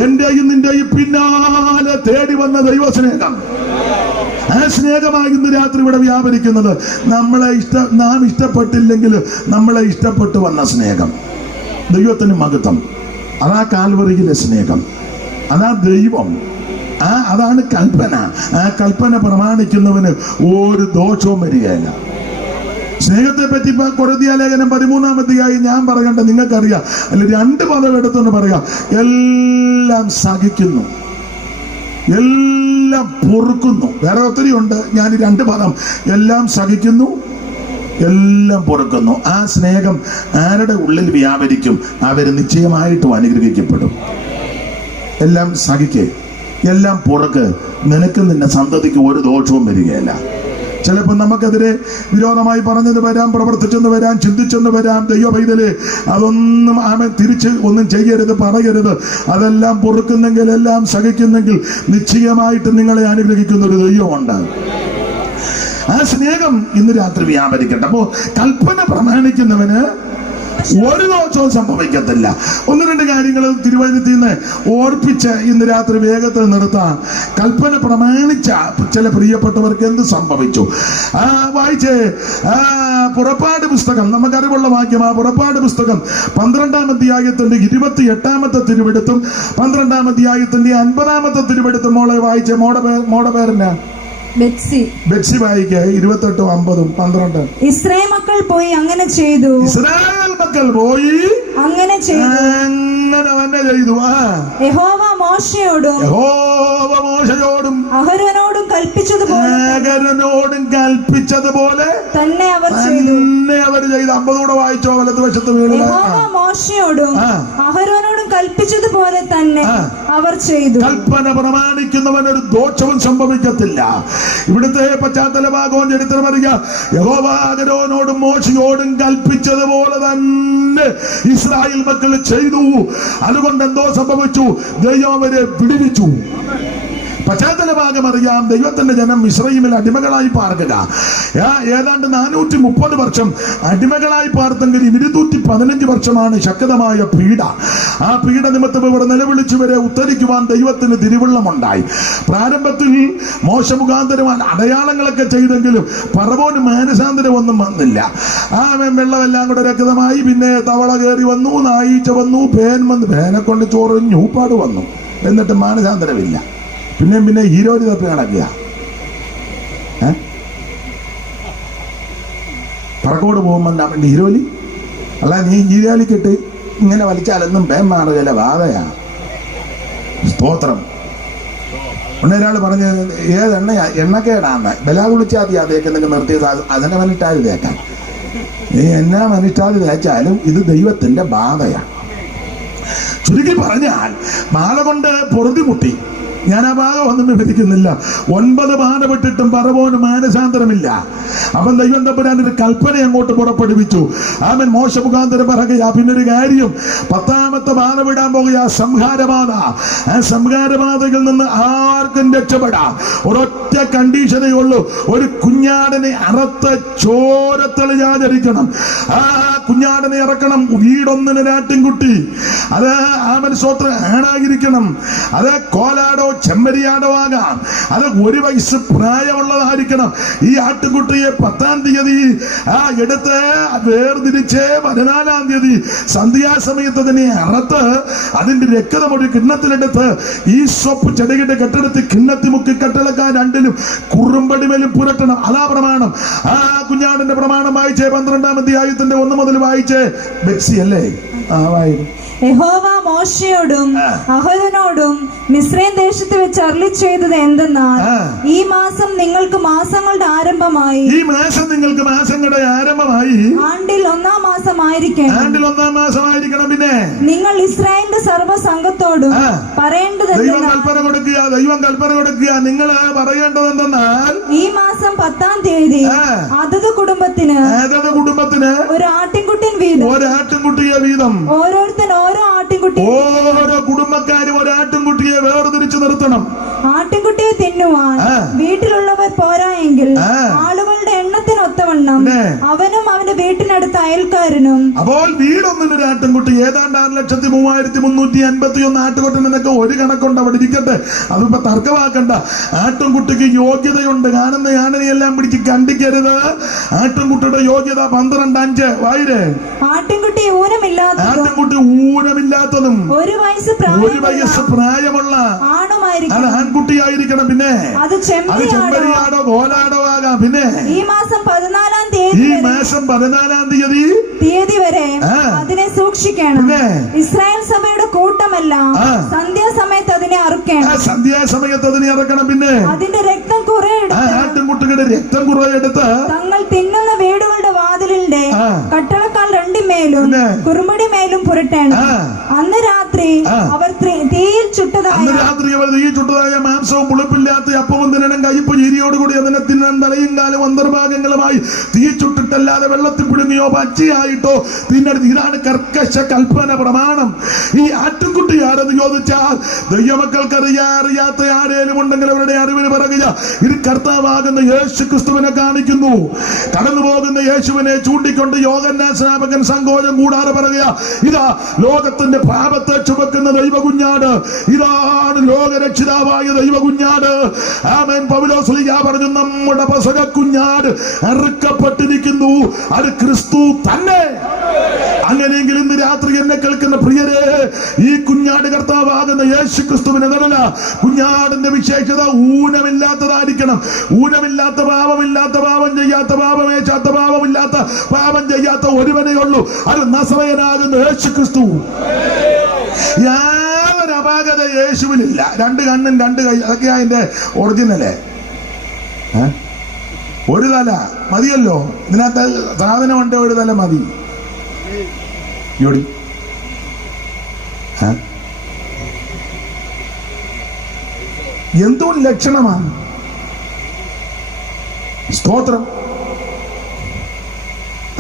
എന്റെയും നിന്റെയും പിന്നാലെ തേടി വന്ന ദൈവസ്നേഹം. ആ സ്നേഹമായി ഇന്ന് രാത്രി ഇവിടെ വ്യാപരിക്കുന്നത്. നാം ഇഷ്ടപ്പെട്ടില്ലെങ്കിൽ നമ്മളെ ഇഷ്ടപ്പെട്ടു വന്ന സ്നേഹം. ദൈവത്തിന് മഹത്വം. അതാ കാൽവറിയിലെ സ്നേഹം, അതാ ദൈവം, അതാണ് കൽപ്പന. ആ കൽപ്പന പ്രമാണിക്കുന്നവന് ഒരു ദോഷവും വരികയില്ല. സ്നേഹത്തെ പറ്റി കൊരിന്ത്യർ ലേഖനം 13-ാം അധ്യായം ഞാൻ പറയണ്ട, നിങ്ങൾക്കറിയാം. അല്ല, 2 പദം എടുത്തെന്ന് പറയാം. എല്ലാം സഹിക്കുന്നു, എല്ലാം പൊറുക്കുന്നു. വേറെ ഒത്തിരി ഉണ്ട്, ഞാൻ 2 പദം, എല്ലാം സഹിക്കുന്നു, എല്ലാം പൊറുക്കുന്നു. ആ സ്നേഹം ആരുടെ ഉള്ളിൽ വ്യാപരിക്കും, അവർ നിശ്ചയമായിട്ടും അനുഗ്രഹിക്കപ്പെടും. എല്ലാം സഹിക്കേ, എല്ലാം പുറക്ക്, നിനക്ക് നിന്റെ സന്തതിക്ക് ഒരു ദോഷവും വരികയില്ല. ചിലപ്പോൾ നമുക്കെതിരെ വിരോധമായി പറഞ്ഞത് വരാം, പ്രവർത്തിച്ചെന്ന് വരാം, ചിന്തിച്ചെന്ന് വരാം. ദൈവ പൈതലേ, അതൊന്നും തിരിച്ച് ഒന്നും ചെയ്യരുത്, പറയരുത്. അതെല്ലാം പൊറുക്കുന്നെങ്കിൽ, എല്ലാം സഹിക്കുന്നെങ്കിൽ നിശ്ചയമായിട്ട് നിങ്ങളെ അനുഗ്രഹിക്കുന്ന ഒരു ദൈവമുണ്ട്. ആ സ്നേഹം ഇന്ന് രാത്രി വ്യാപരിക്കട്ടെ. അപ്പോ കൽപ്പന പ്രമാണിക്കുന്നവന് ഒരു ദോഷവും സംഭവിക്കത്തില്ല. 1-2 കാര്യങ്ങൾ തിരുവചനത്തിൽ നിന്ന് ഓർപ്പിച്ച് ഇന്ന് രാത്രി വേഗത്തിൽ നിർത്താം. കൽപ്പന പ്രമാണിച്ച ചില പ്രിയപ്പെട്ടവർക്ക് എന്ത് സംഭവിച്ചു? വായിച്ചേ, പുറപ്പാട് പുസ്തകം, നമുക്കറിവുള്ള വാക്യമാ. പുറപ്പാട് പുസ്തകം 12-ാം അധ്യായത്തിന്റെ 28-ാമത്തെ തിരുവെടുത്തും 12-ാം അധ്യായത്തിന്റെ 50-ാമത്തെ തിരുവെടുത്തും മോളെ വായിച്ചേ. മോടെ പേരെന്നാ? ബെത്സി വായിക്കേ. 28, 50, 12. ഇസ്രായേൽ മക്കൾ പോയി അങ്ങനെ ചെയ്തു. ഇസ്രായേൽ മക്കൾ പോയി അങ്ങനെ ചെയ്തു. അങ്ങനെ തന്നെ ചെയ്തു. യഹോവ മോശയോടും അഹരോനോടും കൽപ്പിച്ചതുപോലെ തന്നെ അവർ ചെയ്തു. 50 കൂടെ വായിച്ചോ, വലതുവശത്ത് വീട്. യഹോവ മോശയോടും അഹരോനോടും കൽപ്പിച്ചതുപോലെ തന്നെ അവർ ചെയ്തു. കൽപ്പന പ്രമാണിക്കുന്നവൻ ഒരു ദോഷവും സംഭവിക്കത്തില്ല. ഇവിടുത്തെ പശ്ചാത്തല ഭാഗവും ചരിത്രം അറിയാം. യഹോവ അഹരോനോടും മോശയോടും കൽപ്പിച്ചതുപോലെ തന്നെ ഇസ്രായേൽ മക്കൾ ചെയ്തു. അതുകൊണ്ട് എന്തോ സംഭവിച്ചു? ദൈവം അവരെ വിടുവിച്ചു. പശ്ചാത്തല ഭാഗം അറിയാം. ദൈവത്തിന്റെ ജനം മിസ്രയീമിൽ അടിമകളായി പാർക്കുക. ഏതാണ്ട് 430 വർഷം അടിമകളായി പാർത്തെങ്കിൽ 215 വർഷമാണ് ശക്തമായ പീഡ. ആ പീഡ നിമിത്തം ഇവിടെ നിലവിളിച്ചുവരെ ഉത്തരിക്കുവാൻ ദൈവത്തിന് തിരുവുള്ളമുണ്ടായി. പ്രാരംഭത്തിൽ മോശ മുഖാന്തരം അടയാളങ്ങളൊക്കെ ചെയ്തെങ്കിലും ഫറവോന് മാനസാന്തരം ഒന്നും വന്നില്ല. വെള്ളമെല്ലാം കൂടെ രക്തമായി. പിന്നെ തവള കയറി വന്നു, നായീച്ച വന്നു, പേൻ വന്നു, പേനെ കൊണ്ട് ചോറിഞ്ഞു ഊപ്പാട് വന്നു. എന്നിട്ട് മാനസാന്തരമില്ല. പിന്നെ ഹീരോരി തപ്പി നടക്കുക. പറക്കോട് പോകുമ്പോൾ അവൻ്റെ ഹീരോലി അല്ല, നീ ഹീരോലിക്കിട്ട് ഇങ്ങനെ വലിച്ചാലൊന്നും പേൻ മാറുകയില്ല, ബാധയാണ്. സ്തോത്രം. ഒരാൾ പറഞ്ഞ എണ്ണക്കേടാന്ന് ബലാ കുളിച്ചാൽ മതി. അതേക്കെന്തെങ്കിലും നിർത്തിയ അതിനെ മനിട്ടാൽ തേക്കാൻ. നീ എന്നാ മനിട്ടാൽ തേച്ചാലും ഇത് ദൈവത്തിന്റെ ബാധയാണ്. ചുരുക്കി പറഞ്ഞാൽ മാല കൊണ്ട് പൊറുതിമുട്ടി. ഞാൻ ആ ഭാഗം ഒന്നും വിവരിക്കുന്നില്ല. 9 ബാധ വിട്ടിട്ടും ഫറവോന് മാനസാന്തരമില്ല. അവൻ ദൈവം തമ്പുരാൻ ഒരു കൽപ്പന അങ്ങോട്ട് പുറപ്പെടുവിച്ചു. അവൻ മോശ മുഖാന്തരം പറയുക. പിന്നൊരു കാര്യം, 10ാമത്തെ ബാധ വിടാൻ പോകുക, സംഹാരബാധ. ആ സംഹാരബാധയിൽ നിന്ന് ആർക്കും രക്ഷപ്പെടാം. ഒരൊറ്റ കണ്ടീഷനേ ഉള്ളൂ, ഒരു കുഞ്ഞാടനെ അറുത്ത് ചോരത്തെളിയാചരിക്കണം. ആ കുഞ്ഞാടനെ ഇറക്കണം. വീടൊന്നിന് ഒരാട്ടിൻകുട്ടി. അത് ആമൻസോത്ര ആണായിരിക്കണം. അത് കോലാടോ ചെമ്മരിയാടോ ആകാം. അത് 1 വയസ്സ് പ്രായമുള്ളതായിരിക്കണം. ഈ ആട്ടുകുട്ടിയെ 10-ാം തീയതി എടുത്ത് വേർതിരിച്ച് 14-ാം തീയതി സന്ധ്യാസമയത്ത് തന്നെ അറുത്ത് അതിന്റെ രക്തം ഒരു കിണ്ണത്തിലെടുത്ത് ഈ സോപ്പ് ചെടിയുടെ കെട്ടെടുത്ത് കിണ്ണത്തി മുക്കി കട്ടിളക്കാൻ 2ലും കുറുമ്പടിമേലും പുരട്ടണം. അതാ പ്രമാണം. ആ കുഞ്ഞാടിന്റെ പ്രമാണം വായിച്ചേ. 12-ാം അധ്യായത്തിന്റെ 1 മുതൽ വായിച്ചേ. ബെത്സി അല്ലേ? വായിരുന്നു. യഹോവ മോശയോടും അഹരോനോടും മിസ്രയീം ദേശത്ത് വെച്ച് അരുളി ചെയ്തത് എന്തെന്നാൽ, ഈ മാസം നിങ്ങൾക്ക് മാസങ്ങളുടെ ആരംഭമായി, ഈ മാസം നിങ്ങൾക്ക് മാസങ്ങളുടെ ആരംഭമായി, ആണ്ടിൽ 1-ാം മാസമായിരിക്കണം. ആണ്ടിൽ 1-ാം മാസമായിരിക്കണം. പിന്നെ നിങ്ങൾ ഇസ്രായേലിന്റെ സർവ്വസംഘത്തോടും പറയേണ്ടത് ദൈവം കൽപ്പന കൊടുക്കുക, നിങ്ങൾ പറയേണ്ടത് എന്തെന്നാൽ, ഈ മാസം 10-ാം തീയതി അതത് കുടുംബത്തിന് ഒരു ആട്ടിൻകുട്ടിയെ വീതം ഓരോരുത്തൻ ഓരോ ആട്ടിൻകുട്ടി, ഓരോ കുടുംബക്കാരും ഒരു ആട്ടിൻകുട്ടിയെ വേർതിരിച്ചു നിർത്തണം. ആട്ടിൻകുട്ടിയെ തിന്നുവാൻ വീട്ടിലുള്ളവർ പോരായെങ്കിൽ ആളുകളുടെ എണ്ണത്തിനൊത്തവണ്ണം അവനും അവന്റെ വീട്ടിനടുത്ത അയൽക്കാരനും. അപ്പോൾ വീടൊന്നിന് ഒരു ആട്ടിൻകുട്ടി ഏതാണ്ട് 6,3351 ആട്ടുകൊറ്റനൊക്കെ ഒരു കണക്കുണ്ട്. അവിടെ ഇരിക്കട്ടെ, അതിപ്പോ തർക്കമാക്കണ്ട. ആട്ടിൻകുട്ടിക്ക് യോഗ്യതയുണ്ട്. കാണുന്ന ആണിനെയെല്ലാം പിടിച്ച് കണ്ടിക്കരുത്. ആട്ടിൻകുട്ടിയുടെ യോഗ്യത 12:5 വായിരേ. ആട്ടിൻകുട്ടി ഊനമില്ലാത്തതും 1 വയസ്സ് പ്രായമുള്ള അത് ആൺകുട്ടിയായിരിക്കണം. പിന്നെ അത് ചെമ്മരിയാടോ കോലാടോ ആകാം. പിന്നെ ഈ മാസം 14-ാം തീയതി വരെ അതിനെ സൂക്ഷിക്കണം. ഇസ്രായേൽ സഭയുടെ കൂട്ടമെല്ലാം സന്ധ്യാസമയത്ത് അതിനെ അറുക്കണം. പിന്നെ അതിന്റെ രക്തം കുറെ ആട്ടിൻകുട്ടികളുടെ രക്തം കുറെ എടുത്ത് തങ്ങൾ തിന്നുന്ന വീടുകളുടെ വാതിലിന്റെ കട്ടളക്കാൽ 2 കുറുമ്പടി മേലും പുരട്ടണം. അന്ന് രാത്രി അവർ തീയിൽ ചുട്ടതായ മാംസവും പുളിപ്പില്ലാത്ത അപ്പവും തിന്നണം. കയ്പ് ചീരിയോടുകൂടി അതിനെ തിന്നണം. തലയും കാലും അന്തർഭാഗങ്ങളുമായി തീ ചുട്ടിട്ടല്ലാതെ വെള്ളത്തിൽ പിടുങ്ങിയോ പച്ചയായിട്ടോ തിന്നരുത്. ഇതാണ് കർക്കശ കൽപ്പന പ്രമാണം. ഈ ആട്ടിൻകുട്ടി ആരെന്ന് ചോദിച്ചാൽ ദൈവമക്കൾക്കറിയാത്ത ആരേലും ഉണ്ടെങ്കിൽ അവരുടെ അറിവിന് പറയുക, ഇത് കർത്താവാകുന്ന യേശു ക്രിസ്തുവിനെ കാണിക്കുന്നു. കടന്നു പോകുന്ന യേശുവിനെ ചൂണ്ടിക്കൊണ്ട് യോഹന്നാൻ സ്നാപകൻ സങ്കോചം കൂടാതെ പറയുക, ഇതാ ലോകത്തിന്റെ പാപത്തെ ചുമക്കുന്ന ദൈവകുഞ്ഞാട്, ഇതാണ് ലോകരക്ഷിതാവായ ദൈവകുഞ്ഞാട്. ആമേൻ. പൗലോസ്ലീഹാ പറഞ്ഞു, നമ്മുടെ പെസഹ കുഞ്ഞാട് അറുക്കപ്പെട്ടിരിക്കുന്നു, അത് ക്രിസ്തു തന്നെ. അങ്ങനെയെങ്കിൽ ഇന്ന് രാത്രി എന്നെ കേൾക്കുന്ന പ്രിയരെ, ഈ കുഞ്ഞാട് കർത്താവാകുന്ന യേശു ക്രിസ്തുവിനെ തരല. കുഞ്ഞാടിന്റെ വിശേഷത ഊനമില്ലാത്തതായിരിക്കണം. ഊനമില്ലാത്ത പാപമില്ലാത്ത പാപം ചെയ്യാത്ത പാപമേശാത്ത പാപമില്ലാത്ത പാപം ചെയ്യാത്ത ഒരുവനേ ഉള്ളൂ, അത് നസറയനാകുന്ന യേശു ക്രിസ്തു. യാതൊരു അപാകത യേശുവിനില്ല. 2 കണ്ണും 2 കൈ, അതൊക്കെ അതിന്റെ ഒറിജിനലേ. ഒരു തല മതിയല്ലോ. ഇതിനകത്ത് സാധനമുണ്ട്, ഒരു തല മതി. എന്തോ ലക്ഷണമാണ്. സ്തോത്രം.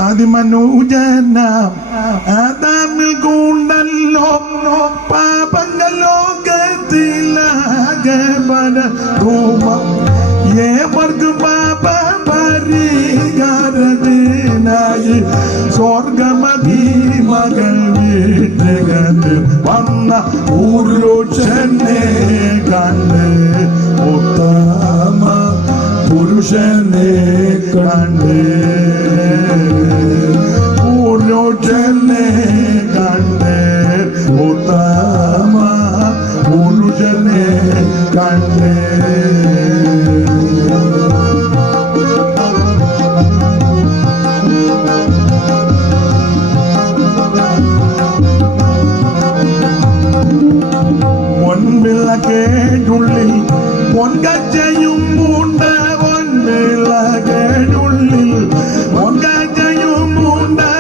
അതിമനുജനാം ആദാമിൽ കൊണ്ടല്ലോ പാപങ്ങൾ ലോകത്തിലാകെ ഏവർക്കും പാപ പരിഹാരത്തിനായി സ്വർഗമതി മകൾ വീട്ടകത്ത് വന്ന പുരുഷനെ കണ്ട്, ഉത്തമ പുരുഷനെ കണ്ട്, പുരുഷനെ കണ്ട്, ഉത്തമ പുരുഷനെ കണ്ട്. പൊൻവിളക്കേടുള്ളിൽ പൊൻകച്ചയും ഉണ്ട്, പൊൻവിളക്കേടുള്ളിൽ പൊൻകച്ചയും ഉണ്ട്,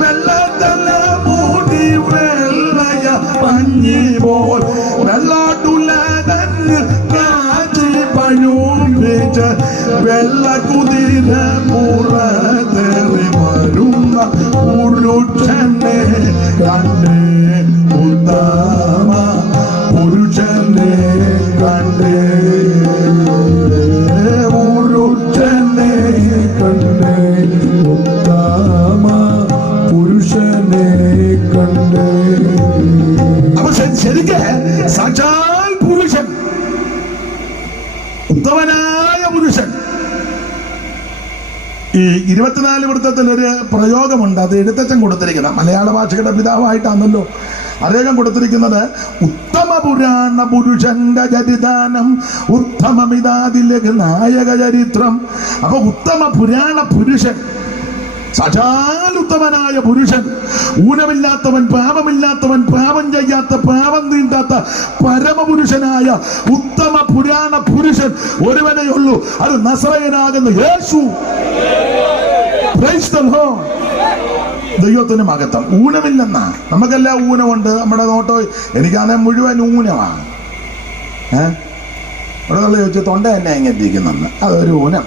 വെള്ളത്തല മൂടി വെള്ളയ പഞ്ഞി പോൽ വെള്ളാട്ടുള്ള തന്നിൽ കാച്ചി പഴുപ്പിച്ച് വെള്ള കുതിര പുറത്തേറി വരുന്ന പുരുഷനെ കണ്ട്, ഉത്തമ പുരുഷനെ കണ്ട്, പുരുഷനെ കണ്ട്, ഉത്തമ പുരുഷനെ കണ്ട്. അപ്പൊ ശരിക്ക് സാക്ഷാൽ പുരുഷൻ, ഉത്തമനായ പുരുഷൻ. ഈ 24 വൃത്തത്തിൽ ഒരു പ്രയോഗമുണ്ട്, അത് എഴുത്തച്ഛൻ കൊടുത്തിരിക്കുന്ന മലയാള ഭാഷയുടെ പിതാവായിട്ടാണല്ലോ അദ്ദേഹം കൊടുത്തിരിക്കുന്നത്. ഉത്തമ പുരാണ പുരുഷന്റെ ചരിതാനം ഉത്തമമിതാതിലേക്ക് നായക ചരിത്രം. അപ്പൊ ഉത്തമ പുരാണ പുരുഷൻ സജാലുത്തമനായ പുരുഷൻ, ഊനമില്ലാത്തവൻ, പാപമില്ലാത്തവൻ, പാപം ചെയ്യാത്ത, പാപം തീണ്ടാത്ത പരമപുരുഷനായ ഉത്തമ പുരാണ പുരുഷൻ ഒരുവനേ ഉള്ളൂ. അത് നസറയനാകുന്ന യേശു. Praise the Lord. ദൈവത്തിന് മഹത്വം. ഊനമില്ലെന്നാ. നമുക്കെല്ലാം ഊനമുണ്ട്. നമ്മുടെ നോട്ടോ എനിക്കാണെ മുഴുവൻ ഊനമാണ്. ഇവിടെ തള്ളി ചോദിച്ചു തൊണ്ട തന്നെ എങ്ങെത്തിക്കുന്നെന്ന്, അതൊരു ഊനം.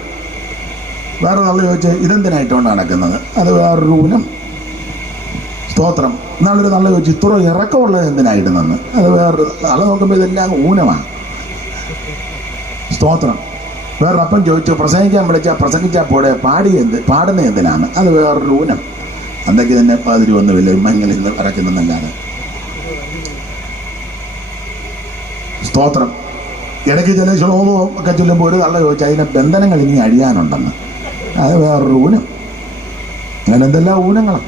വേറെ തള്ളി ചോദിച്ച് ഇതെന്തിനായിട്ടാണ് നടക്കുന്നത്, അത് വേറൊരു ഊനം. സ്തോത്രം. എന്നാളൊരു തള്ളി ചോദിച്ചു ഇത്ര ഇറക്കമുള്ളത് എന്തിനായിട്ട് നിന്ന്, അത് വേറൊരു. തള്ള നോക്കുമ്പോൾ ഇതെല്ലാം ഊനമാണ്. സ്തോത്രം. വേറൊരപ്പം ചോദിച്ചു പ്രസംഗിക്കാൻ പ്രസംഗിച്ചാൽ പോലെ പാടുന്ന എന്തിനാണ്, അത് വേറൊരു ഊനം. എന്തൊക്കെ തന്നെ പാതിരി ഒന്നുമില്ല, ഇമ്മങ്ങളിൽ നിന്ന് ഇറക്കുന്നതല്ലാതെ. സ്തോത്രം. ഇടയ്ക്ക് ചില ശ്ലോകവും ഒക്കെ ചൊല്ലുമ്പോൾ ഒരു തള്ള ചോദിച്ചാൽ അതിനെ ബന്ധനങ്ങൾ ഇനി അഴിയാനുണ്ടെന്ന്, അത് വേറൊരു ഊനം. അങ്ങനെ എന്തെല്ലാം ഊനങ്ങളാണ്.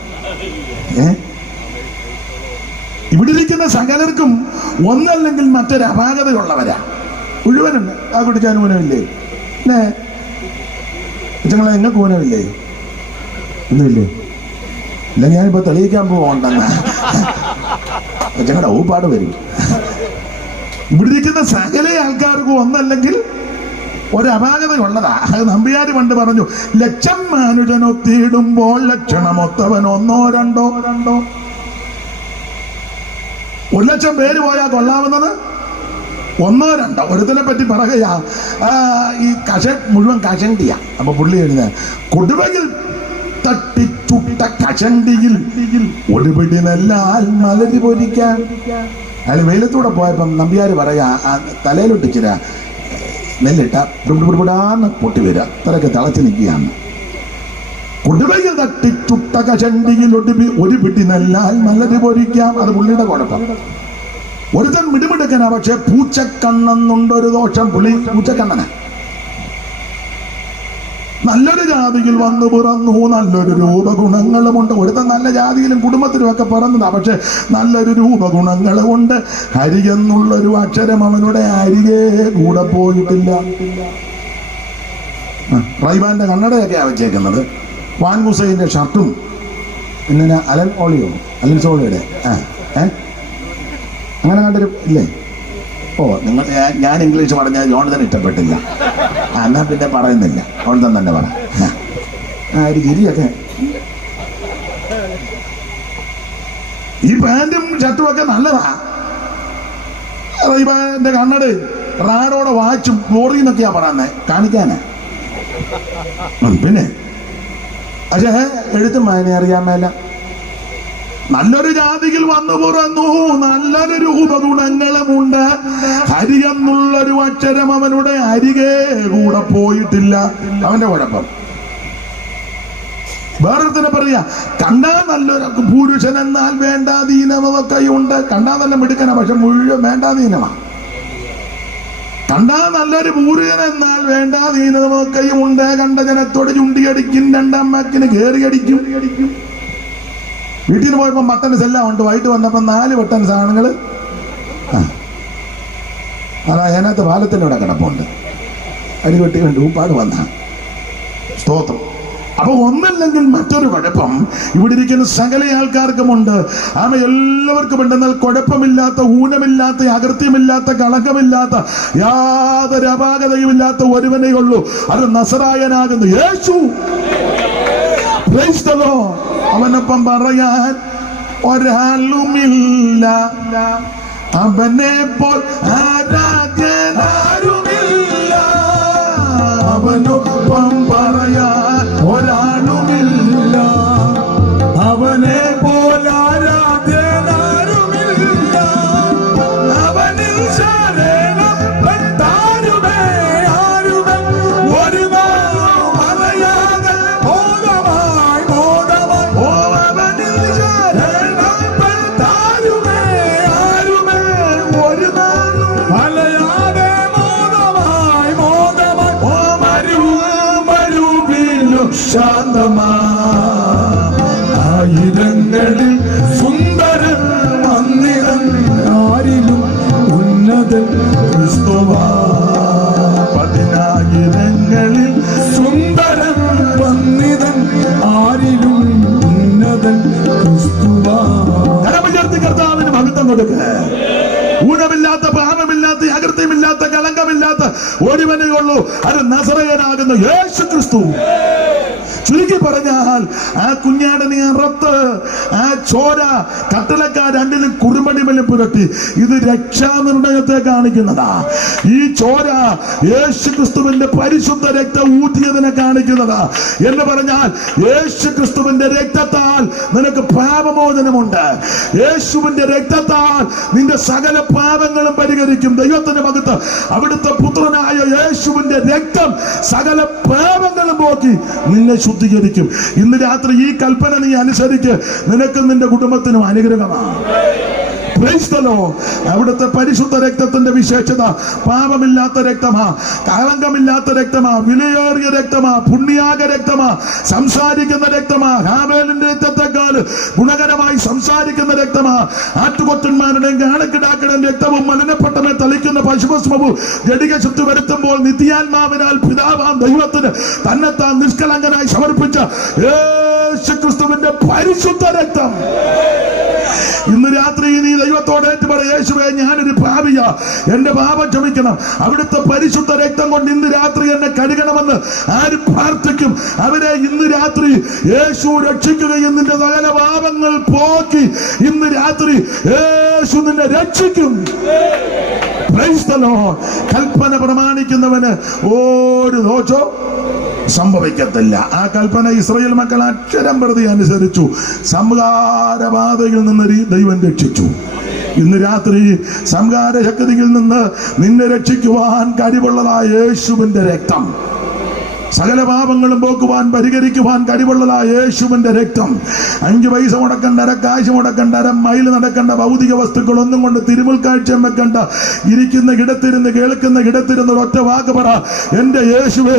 ഇവിടെ ഇരിക്കുന്ന സകലർക്കും ഒന്നല്ലെങ്കിൽ മറ്റൊരു അപാകതയുള്ളവരാ മുഴുവനുണ്ട്. ആ കുടിക്കാൻ ഊനമില്ലേ? കുറ്റങ്ങളെ നിങ്ങൾക്ക് ഊനമില്ലേ? ഒന്നുമില്ലേ? ഇല്ല, ഞാനിപ്പോ തെളിയിക്കാൻ പോകണ്ടെന്ന കൊച്ചങ്ങളുടെ ഊപ്പാട് വരും. ഇവിടെ ഇരിക്കുന്ന സകല ആൾക്കാർക്കും ഒന്നല്ലെങ്കിൽ ഒരപാകതയുള്ളതാ. അത് നമ്പിയാര് പണ്ട് പറഞ്ഞു, ലക്ഷം മനുഷ്യനൊത്തിയിടുമ്പോൾ ലക്ഷണമൊത്തവൻ ഒന്നോ രണ്ടോ. 1,00,000 പേര് പോയാൽ കൊള്ളാവുന്നത് 1 2. ഒരുത്തിനെ പറ്റി പറയുക, ഈ മുഴുവൻ കഷണ്ടിയാ. അപ്പൊ പുള്ളി എഴുതുക, കൊടുവയിൽ തട്ടിച്ചുട്ട കഷണ്ടിയിൽ ഒടുപിടി നെല്ലാൽ മലരി പൊരിക്കാൻ. അയാൾ വെയിലത്തൂടെ പോയപ്പം നമ്പിയാര് പറയാ, തലയിലൊട്ടിച്ചിര നെല്ലിട്ട പിടിപിടാന്ന് പൊട്ടി വരിക, അത്രയൊക്കെ തിളച്ച് നിൽക്കുകയാണ്. കൊടുവയിൽ തട്ടിച്ചുട്ട കഷണ്ടിയിൽ ഒരു പിടി നെല്ലാൽ മലരി പൊരിക്കാം. അത് പുള്ളിയുടെ കുഴപ്പം. ഒരുത്തൻ മിടുമിടുക്കനാ, പക്ഷെ പൂച്ചക്കണ്ണെന്നുണ്ടൊരു ദോഷം. പുള്ളി പൂച്ചക്കണ്ണന. നല്ലൊരു ജാതിയിൽ വന്നു പിറന്നു, നല്ലൊരു രൂപഗുണങ്ങളുമുണ്ട്. ഒരുത്തൻ നല്ല ജാതിയിലും കുടുംബത്തിലും ഒക്കെ പിറന്നതാ, പക്ഷെ നല്ലൊരു രൂപഗുണങ്ങളുമുണ്ട്. ഹരി എന്നുള്ളൊരു അക്ഷരം അവനുടെ അരികെ കൂടെ പോയിട്ടില്ല. റൈബാന്റെ കണ്ണടയൊക്കെയാ വെച്ചേക്കുന്നത്. വാൻ ഹുസൈന്റെ ഷർട്ടും പിന്നെ അലൻ സോളിയുടെ അങ്ങനെ കണ്ടൊരു ഇല്ലേ? ഓ, ഞാൻ ഇംഗ്ലീഷ് പറഞ്ഞാൽ ജോൺസൺ ഇഷ്ടപ്പെട്ടില്ല, എന്നാ പിന്നെ പറയുന്നില്ല, ജോൺസൺ തന്നെ പറ. ഒരു ഗിരിയൊക്കെ ഈ പാന്റും ഷർട്ടും ഒക്കെ നല്ലതാ. എന്റെ കണ്ണട് റാഡോടെ വാച്ചും ലോറിന്നൊക്കെയാ പറയുന്നേ, കാണിക്കാനാ. പിന്നെ പക്ഷേ എഴുത്തും വായന അറിയാൻ മേല. നല്ലൊരു ജാതിയിൽ വന്നു പുറന്നു, നല്ലൊരു രൂപഗുണങ്ങളുമുണ്ട്. ഹരി എന്നുള്ളൊരു അക്ഷരം അവനുടെ അരികെ കൂടെ പോയിട്ടില്ല. അവന്റെ കുഴപ്പം. വേറൊരുത്തനെ പറയാ, കണ്ടാ നല്ലൊരു പുരുഷൻ എന്നാൽ വേണ്ടാധീനമൊക്കെയുണ്ട്. കണ്ടാ നല്ല മിടുക്കന, പക്ഷെ മുഴുവൻ വേണ്ടാധീനമാണ്. കണ്ടാ നല്ലൊരു പൂരുഷൻ എന്നാൽ വേണ്ടാധീനമൊക്കെയുണ്ട്. കണ്ട ജനത്തോട് ചുണ്ടിയടിക്കും, രണ്ടാം വാക്കിന് കയറിയടിക്കും. വീട്ടിൽ പോയപ്പോ ബട്ടൺസ് എല്ലാം ഉണ്ട്, വൈകിട്ട് വന്നപ്പോ 4 ബട്ടൺസ് ആണുങ്ങള്. അതാ അതിനകത്ത് പാലത്തിലൂടെ കിടപ്പുണ്ട്. അടിവെട്ടി കണ്ട് ഊപ്പാട് വന്ന. സ്തോത്രം. അപ്പൊ ഒന്നല്ലെങ്കിൽ മറ്റൊരു കുഴപ്പം ഇവിടെ ഇരിക്കുന്ന സകല ആൾക്കാർക്കുമുണ്ട്. എല്ലാവർക്കും ഉണ്ടെന്നാൽ കുഴപ്പമില്ലാത്ത, ഊനമില്ലാത്ത, അകൃത്യമില്ലാത്ത, കളങ്കമില്ലാത്ത, യാതൊരു അപാകതയുമില്ലാത്ത ഒരുവനേ ഉള്ളൂ. അത് നസറായനാകുന്നു യേശു. Praise the Lord. അവനൊപ്പം പറയാൻ ഒരാളുമില്ല, അവനെ പോൽ ആരാധ്യനാരുമില്ല. അവനൊപ്പം പറയാൻ ഒരാളുമില്ല, അവനെ പോൽ ആരാധ്യനാരുമില്ല. അവനിൽ ശരണം പെട്ടാരുമേ ആരുമേ ഒരു മലയാതെ ബോധമായി ബോധമായി. ഓ, അവനിൽ ശരണം പെട്ടാരുമേ ആരുമേ ഒരു മലയാതെ ബോധമായി ബോധമായി. ഓ, മരുവിലും ശാന്തമായിരങ്ങളിൽ സുന്ദരൻ മന്ദിരൻ ആരിലും ഉന്നതൻ ക്രിസ്തുവാ. 10,000 സുന്ദരൻ വന്നിതൻ ആരിലും ഉള്ളൂ, അത് നസറേയനാകുന്ന യേശു ക്രിസ്തു. ചുരുക്കി പറഞ്ഞാൽ ആ കുഞ്ഞാടിനെ അറുത്ത് ആ ചോര കട്ടളക്കാർ രണ്ടിലും കുറുമണിമലും പുരട്ടി. ഇത് രക്ഷാനിർണയത്തെ കാണിക്കുന്നതാ. ഈ ചോര യേശു ക്രിസ്തുവിന്റെ പരിശുദ്ധ രക്തം ഊറ്റിയതിനെ കാണിക്കുന്നതാ. എന്ന് പറഞ്ഞാൽ യേശു ക്രിസ്തുവിന്റെ രക്തത്താൽ നിനക്ക് പാപമോചനമുണ്ട്. യേശുവിന്റെ രക്തത്താൽ നിന്റെ സകല പാപങ്ങളും പരിഹരിക്കും. ദൈവത്തിന്റെ മകത്ത് അവിടുത്തെ പുത്രനായ യേശുവിന്റെ രക്തം സകല പാപങ്ങളും പോക്കി നിന്നെ ശുദ്ധീകരിക്കും. ഇന്ന് രാത്രി ഈ കൽപ്പന നീ അനുസരിക്ക്, നിനക്കും നിന്റെ കുടുംബത്തിനും അനുഗ്രഹമാണ്. അവിടുത്തെ പരിശുദ്ധ രക്തത്തിന്റെ വിശേഷത പാപമില്ലാത്ത രക്തമാ, കളങ്കമില്ലാത്ത രക്തമാ, വിലയേറിയ രക്തമാ, പുണ്യാക രക്തമാ, സംസാരിക്കുന്ന രക്തമാ, ഹാബേലിന്റെ രക്തത്തെക്കാൾ ഗുണകരമായി സംസാരിക്കുന്ന രക്തമാ. ആട്ടുകൊറ്റന്മാരുടെയും കാളക്കിടാക്കളുടെയും രക്തവും മലിനപ്പെട്ടമേ തളിക്കുന്ന പശുഭസ്മവും ജഡിക ശുദ്ധി വരുത്തുമ്പോൾ നിത്യാത്മാവിനാൽ പിതാവാം ദൈവത്തിന് തന്നെത്താൻ നിഷ്കളങ്കനായി സമർപ്പിച്ച യേശു ക്രിസ്തുവിന്റെ പരിശുദ്ധ രക്തം. ഇന്ന് രാത്രി നീ ദൈവത്തോട് ഏറ്റുപറ, യേശുവേ ഞാനൊരു പാപിയാ, എന്റെ പാപം ക്ഷമിക്കണം. അവിടുത്തെ പരിശുദ്ധ രക്തം കൊണ്ട് ഇന്ന് രാത്രി എന്നെ കഴുകണമെന്ന് ആര് പ്രാർത്ഥിക്കും അവരെ ഇന്ന് രാത്രി യേശു രക്ഷിക്കുകയും നിന്റെ സകല പാപങ്ങൾ പോക്കി ഇന്ന് രാത്രി യേശു നിന്നെ രക്ഷിക്കും. കൽപ്പന പ്രമാണിക്കുന്നവന് ഒരു ദോഷവും സംഭവിക്കത്തില്ല. ആ കൽപ്പന ഇസ്രായേൽ മക്കൾ അക്ഷരം പ്രതി അനുസരിച്ചു. സംഹാരബാധയിൽ നിന്ന് ദൈവം രക്ഷിച്ചു. ഇന്ന് രാത്രി സംഹാര ശക്തിയിൽ നിന്ന് നിന്നെ രക്ഷിക്കുവാൻ കഴിവുള്ളതായ യേശുവിന്റെ രക്തം, സകല പാപങ്ങളും പോക്കുവാൻ പരിഹരിക്കുവാൻ കഴിവുള്ളതായ യേശുവിന്റെ രക്തം. 5 പൈസ മുടക്കണ്ട, കാശ് മുടക്കണ്ട, മൈൽ നടക്കണ്ട, ഭൗതിക വസ്തുക്കൾ ഒന്നും കൊണ്ട് തിരുമുൽ കാഴ്ച വെക്കണ്ട. ഇരിക്കുന്ന ഇടത്തിരുന്ന് കേൾക്കുന്ന ഇടത്തിരുന്ന് ഒറ്റ വാക്ക് പറ, എന്റെ യേശുവേ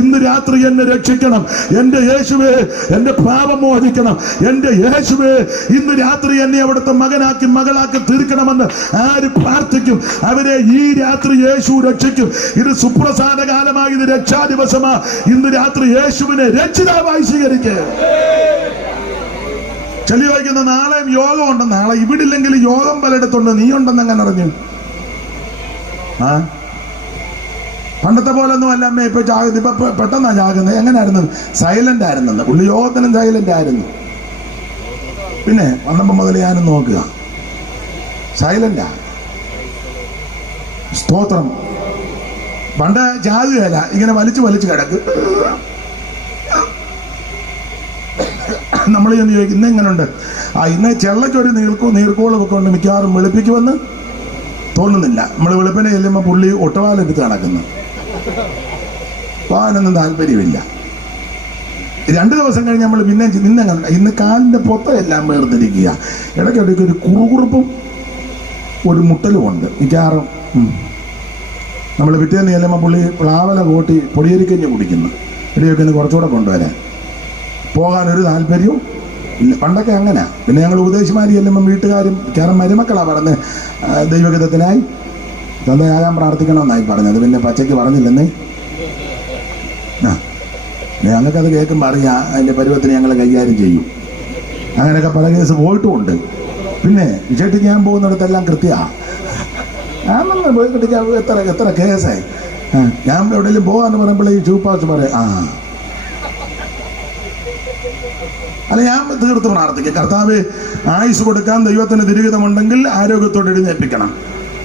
ഇന്ന് രാത്രി എന്നെ രക്ഷിക്കണം. എന്റെ യേശുവേ എന്റെ പാപം മോചിക്കണം. എന്റെ യേശുവേ ഇന്ന് രാത്രി എന്നെ അവിടുത്തെ മകനാക്കി മകളാക്കി തീർക്കണമെന്ന് ആര് പ്രാർത്ഥിക്കും അവരെ ഈ രാത്രി യേശു രക്ഷിക്കും. ഇത് സുപ്രസാദ കാലമായി, ഇത് രക്ഷാ ദിവസമാ. ഇന്ന് രാത്രി യേശുവിനെ രക്ഷിതാവായി സ്വീകരിക്കുക. ചൊല്ലി വായിക്കുന്ന നാളെയും യോഗമുണ്ട്. നാളെ ഇവിടില്ലെങ്കിൽ യോഗം പലയിടത്തുണ്ട്. നീ ഉണ്ടെന്ന് എങ്ങനെ അറിഞ്ഞു? പണ്ടത്തെ പോലെ ഒന്നും അല്ല അമ്മ. ഇപ്പൊ പെട്ടെന്നാ ജാകുന്നത്. എങ്ങനെയായിരുന്നു? സൈലന്റ് ആയിരുന്നെന്ന്. പുള്ളി യോഗത്തിനും സൈലന്റ് ആയിരുന്നു. പിന്നെ വന്നപ്പോ മുതൽ ഞാനും നോക്കുക, സൈലന്റാ. സ്തോത്രം. പണ്ട് ജാകുകയല്ല, ഇങ്ങനെ വലിച്ചു വലിച്ചു കിടക്ക്. നമ്മൾ ചെന്ന് ചോദിക്കും, ഇന്ന് എങ്ങനെയുണ്ട്? ഇന്ന് ചെള്ളക്കൊരു നീർക്കോളും ഒക്കെ ഉണ്ട്, മിക്കവാറും വെളുപ്പിക്കുമെന്ന് തോന്നുന്നില്ല. നമ്മൾ വെളുപ്പിനെ ചെല്ലുമ്പോൾ പുള്ളി ഒട്ടവാലെടുത്ത് നടക്കുന്നു. പോകാനൊന്നും താല്പര്യമില്ല. 2 ദിവസം കഴിഞ്ഞ് നമ്മൾ പിന്നെ ഇന്ന് കാലിന്റെ പൊത്തയെല്ലാം വേർതിരിക്കുക. ഇടയ്ക്കിടയ്ക്ക് ഒരു കുറുകുറുപ്പും ഒരു മുട്ടലും ഉണ്ട് മിക്കവാറും. നമ്മൾ പിറ്റേന്ന് ചെല്ലുമ്പോൾ പുള്ളി പ്ലാവല കൂട്ടി പൊടിയരിക്കഞ്ഞ് കുടിക്കുന്നു. ഇടയൊക്കെ ഒന്ന് കുറച്ചുകൂടെ കൊണ്ടുവരാൻ. പോകാനൊരു താല്പര്യവും ഇല്ല. പണ്ടൊക്കെ അങ്ങനെ. പിന്നെ ഞങ്ങൾ ഉപദേശിമാരി ചെല്ലുമ്പം വീട്ടുകാരും കാരണം മരുമക്കളാണ് പറഞ്ഞ് ദൈവഗീതത്തിനായി തന്തയാകാൻ പ്രാർത്ഥിക്കണമെന്നായി പറഞ്ഞത്. പിന്നെ പച്ചയ്ക്ക് പറഞ്ഞില്ലെന്നേ. ഞങ്ങൾക്കത് കേൾക്കുമ്പോൾ അറിയാം അതിൻ്റെ പരുവത്തിന് ഞങ്ങൾ കൈകാര്യം ചെയ്യും. അങ്ങനെയൊക്കെ പല കേസ് പോയിട്ടുമുണ്ട്. പിന്നെ വിശേഷിച്ച് ഞാൻ പോകുന്നിടത്തെല്ലാം കൃത്യമാണ്. എത്ര കേസായി. ഞാൻ എവിടെയെങ്കിലും പോകാന്ന് പറയുമ്പോൾ ഈ ചൂപ്പാസ് പറയും, അല്ല ഞാൻ തീർത്ത് പ്രാർത്ഥിക്കും, കർത്താവ് ആയുസ് കൊടുക്കാൻ ദൈവത്തിന് തിരുവിധമുണ്ടെങ്കിൽ ആരോഗ്യത്തോടെ എഴുന്നേൽപ്പിക്കണം.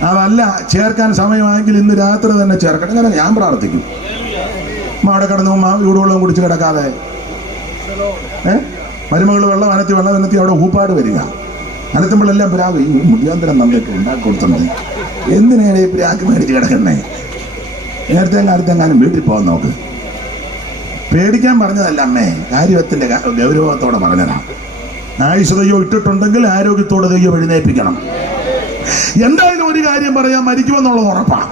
അതല്ല ചേർക്കാൻ സമയമായെങ്കിൽ ഇന്ന് രാത്രി തന്നെ ചേർക്കണം. അങ്ങനെ ഞാൻ പ്രാർത്ഥിക്കും. അവിടെ കിടന്നു ചൂടുവെള്ളം കുടിച്ച് കിടക്കാതെ മരുമകൾ വെള്ളം അനത്തി അവിടെ ഊപ്പാട് വരിക. അനത്തുമ്പോഴെല്ലാം പ്രാവ് ഈ മുടിയാന്തരം നന്നായിട്ട് ഉണ്ടാക്കി കൊടുത്തുണ്ട്. എന്തിനാണ് ഈ പ്രാക്ക് മേടിച്ച് കിടക്കുന്നേ? നേരത്തെങ്ങാനും വീട്ടിൽ പോകാൻ നോക്ക്. പേടിക്കാൻ പറഞ്ഞതല്ല അമ്മേ, കാര്യത്തിന്റെ ഗൗരവത്തോടെ പറഞ്ഞതാണ്. ആയുസ് ദൈവം ഇട്ടിട്ടുണ്ടെങ്കിൽ ആരോഗ്യത്തോടെ ദൈവം എഴുന്നേൽപ്പിക്കണം. എന്തായാലും ഒരു കാര്യം പറയാൻ, മരിക്കുമെന്നുള്ളത് ഉറപ്പാണ്.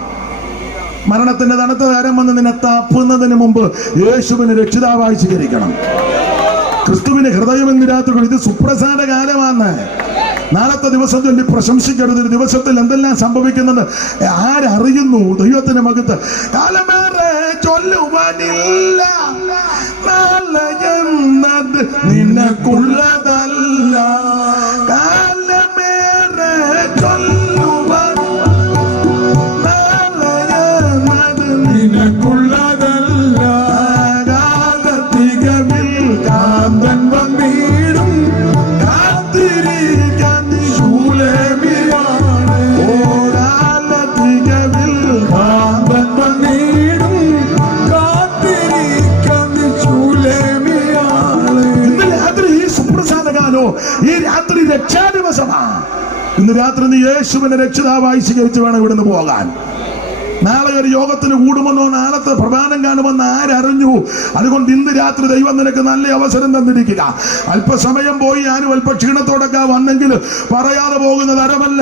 മരണത്തിന്റെ തണുത്ത കാരം വന്ന് നിന്നെ തപ്പുന്നതിന് മുമ്പ് യേശുവിനെ രക്ഷിതാവായി സ്വീകരിക്കണം. ക്രിസ്തുവിന് ഹൃദയമെന്നിരാത്തുകൾ. ഇത് സുപ്രസാദ കാലമാണ്. നാളത്തെ ദിവസം ചൊല്ലി പ്രശംസിക്കരുത്. ഒരു ദിവസത്തിൽ എന്തെല്ലാം സംഭവിക്കുന്നത് ആരറിയുന്നു? ദൈവത്തിന്റെ മകത്ത് കാലമേറെ ചൊല്ലുവാനില്ല, നാളെയെന്നത് നിനക്കുള്ളതല്ല. കാലമേറെ ചൊല്ലുവാൻ, നാളെയെന്നത് നിനക്കുള്ള ഈ രാത്രി രക്ഷാ ദിവസമാ. ഇന്ന് രാത്രി നീ യേശുവിനെ രക്ഷിതാവായി സ്വീകരിച്ച് വേണം ഇവിടുന്ന് പോകാൻ. നാളെ ഒരു യോഗത്തിന് കൂടുമെന്നോ നാളത്തെ പ്രധാനം കാണുമെന്ന് ആരറിഞ്ഞു? അതുകൊണ്ട് ഇന്ന് രാത്രി ദൈവം നിനക്ക് നല്ല അവസരം തന്നിരിക്കുക. അല്പസമയം പോയി ഞാനും അല്പ ക്ഷീണത്തോടൊക്കെ വന്നെങ്കിൽ പറയാതെ പോകുന്ന തരമല്ല.